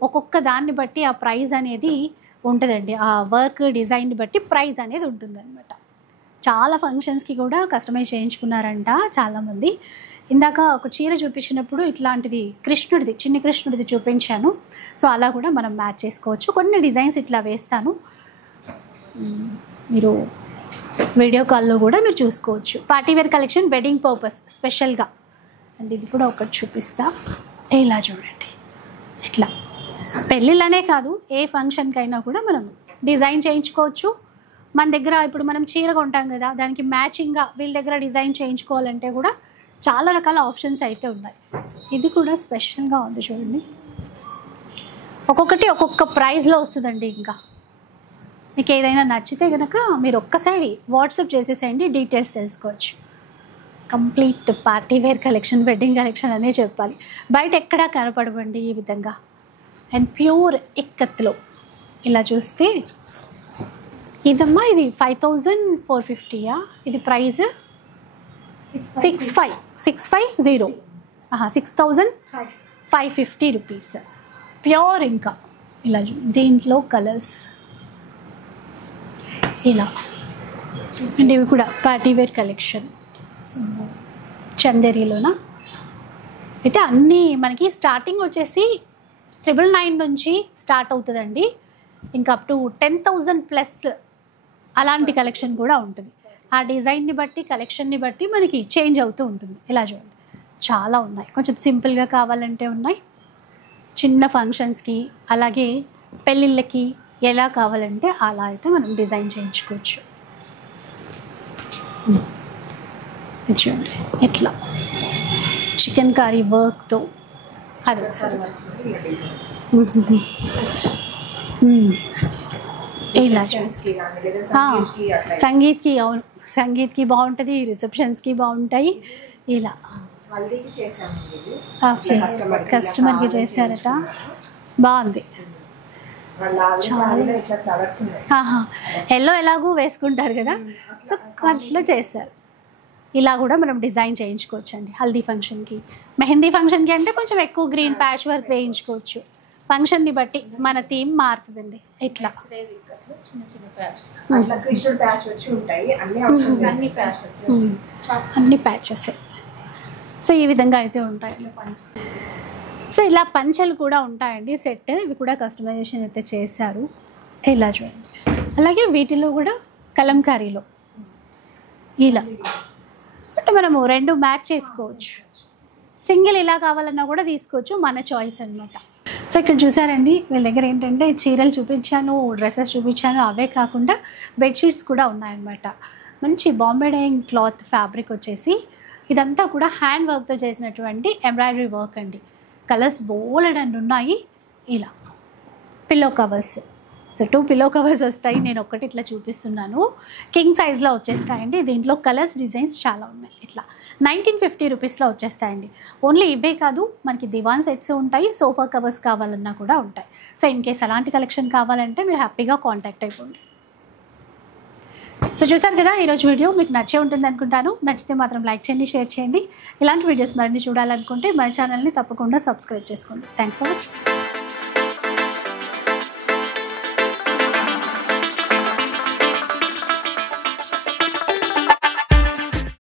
ఒక్కొక్క దాన్ని బట్టి ఆ ప్రైస్ అనేది ఉంటుందండి. ఆ వర్క్ డిజైన్ని బట్టి ప్రైస్ అనేది ఉంటుందన్నమాట. చాలా ఫంక్షన్స్కి కూడా కస్టమైజ్ చేయించుకున్నారంట చాలామంది. ఇందాక ఒక చీర చూపించినప్పుడు ఇట్లాంటిది కృష్ణుడిది, చిన్ని కృష్ణుడిది చూపించాను. సో అలా కూడా మనం మ్యాచ్ చేసుకోవచ్చు. కొన్ని డిజైన్స్ ఇట్లా వేస్తాను, మీరు వీడియో కాల్లో కూడా మీరు చూసుకోవచ్చు. పార్టీవేర్ కలెక్షన్ వెడ్డింగ్ పర్పస్ స్పెషల్గా. అండ్ ఇది కూడా ఒకటి చూపిస్తా. ఇలా చూడండి, ఇట్లా పెళ్ళిళ్ళనే కాదు ఏ ఫంక్షన్కైనా కూడా మనం డిజైన్ చేయించుకోవచ్చు. మన దగ్గర ఇప్పుడు మనం చీర కొంటాం కదా, దానికి మ్యాచింగ్గా వీళ్ళ దగ్గర డిజైన్ చేయించుకోవాలంటే కూడా చాలా రకాల ఆప్షన్స్ అయితే ఉన్నాయి. ఇది కూడా స్పెషల్గా ఉంది చూడండి. ఒక్కొక్కటి ఒక్కొక్క ప్రైస్లో వస్తుందండి. ఇంకా మీకు ఏదైనా నచ్చితే కనుక మీరు ఒక్కసారి వాట్సాప్ చేసేసేయండి, డీటెయిల్స్ తెలుసుకోవచ్చు. Complete party wear collection, wedding collection అనే చెప్పాలి. బయట ఎక్కడా కనపడవండి ఈ విధంగా. అండ్ ప్యూర్ ఇక్కత్లో ఇలా చూస్తే ఇదమ్మా, ఇది 5450. ఇది ప్రైస్ 650 6550 రూపీస్ ప్యూర్. ఇంకా ఇలా దీంట్లో కలర్స్ ఇలా. అండ్ ఇవి కూడా పార్టీవేర్ కలెక్షన్ చందేరీలోనా. అయితే అన్నీ మనకి స్టార్టింగ్ వచ్చేసి 999 నుంచి స్టార్ట్ అవుతుందండి. ఇంకా అప్ టు 10,000 ప్లస్ అలాంటి కలెక్షన్ కూడా ఉంటుంది. ఆ డిజైన్ని బట్టి కలెక్షన్ని బట్టి మనకి చేంజ్ అవుతూ ఉంటుంది. ఇలా చూడండి, చాలా ఉన్నాయి. కొంచెం సింపుల్గా కావాలంటే ఉన్నాయి, చిన్న ఫంక్షన్స్కి అలాగే పెళ్ళిళ్ళకి ఎలా కావాలంటే అలా అయితే మనం డిజైన్ చేయించుకోవచ్చు. ఇది చూడండి, ఇట్లా చికెన్ కర్రీ వర్క్తో. అది ఒకసారి ఇలా సంగీత్కి, అవును సంగీత్కి బాగుంటుంది, రిసెప్షన్స్కి బాగుంటాయి. ఇలా కస్టమర్కి చేశారట, బాగుంది. ఎల్లో ఎలాగూ వేసుకుంటారు కదా, సో అట్లా చేశారు. ఇలా కూడా మనం డిజైన్ చేయించుకోవచ్చు అండి. హల్దీ ఫంక్షన్కి, మెహందీ ఫంక్షన్కి అంటే కొంచెం ఎక్కువ గ్రీన్ ప్యాచ్ వర్క్ వేయించుకోవచ్చు. ఫంక్షన్ని బట్టి మన థీమ్ మారుతుందండి. ఇట్లా అన్ని ప్యాచెస్. సో ఈ విధంగా అయితే ఉంటాయి. సో ఇలా పంచలు కూడా ఉంటాయండి సెట్. ఇవి కూడా కస్టమైజేషన్ అయితే చేశారు. ఇలా చూడండి. అలాగే వీటిలో కూడా కలంకారీలో ఇలా అంటే మనము రెండు మ్యాచ్ చేసుకోవచ్చు. సింగిల్ ఇలా కావాలన్నా కూడా తీసుకోవచ్చు, మన చాయిస్ అనమాట. సో ఇక్కడ చూసారండి, వీళ్ళ దగ్గర ఏంటంటే చీరలు చూపించాను, డ్రెస్సెస్ చూపించాను, అవే కాకుండా బెడ్షీట్స్ కూడా ఉన్నాయన్నమాట. మంచి బాంబే డైయింగ్ క్లాత్ ఫ్యాబ్రిక్ వచ్చేసి ఇదంతా కూడా హ్యాండ్ వర్క్తో చేసినటువంటి ఎంబ్రాయిడరీ వర్క్ అండి. కలర్స్ బోలెడ్ అండ్ ఉన్నాయి. ఇలా pillow covers. So 2 pillow covers వస్తాయి. నేను ఒక్కటి ఇట్లా చూపిస్తున్నాను. కింగ్ సైజ్లో వచ్చేస్తాయండి. దీంట్లో కలర్స్ డిజైన్స్ చాలా ఉన్నాయి. ఇట్లా 1950 రూపీస్లో వచ్చేస్తాయండి. ఓన్లీ ఇవే కాదు, మనకి దివాన్ సెట్స్ ఉంటాయి, సోఫా కవర్స్ కావాలన్నా కూడా ఉంటాయి. సో ఇన్ కేస్ అలాంటి కలెక్షన్ కావాలంటే మీరు హ్యాపీగా కాంటాక్ట్ అయిపోండి. సో చూసారు కదా, ఈరోజు వీడియో మీకు నచ్చే ఉంటుంది అనుకుంటాను. నచ్చితే మాత్రం లైక్ చేయండి, షేర్ చేయండి. ఇలాంటి వీడియోస్ మరిన్ని చూడాలనుకుంటే మన ఛానల్ని తప్పకుండా సబ్స్క్రైబ్ చేసుకోండి. Thanks for watching.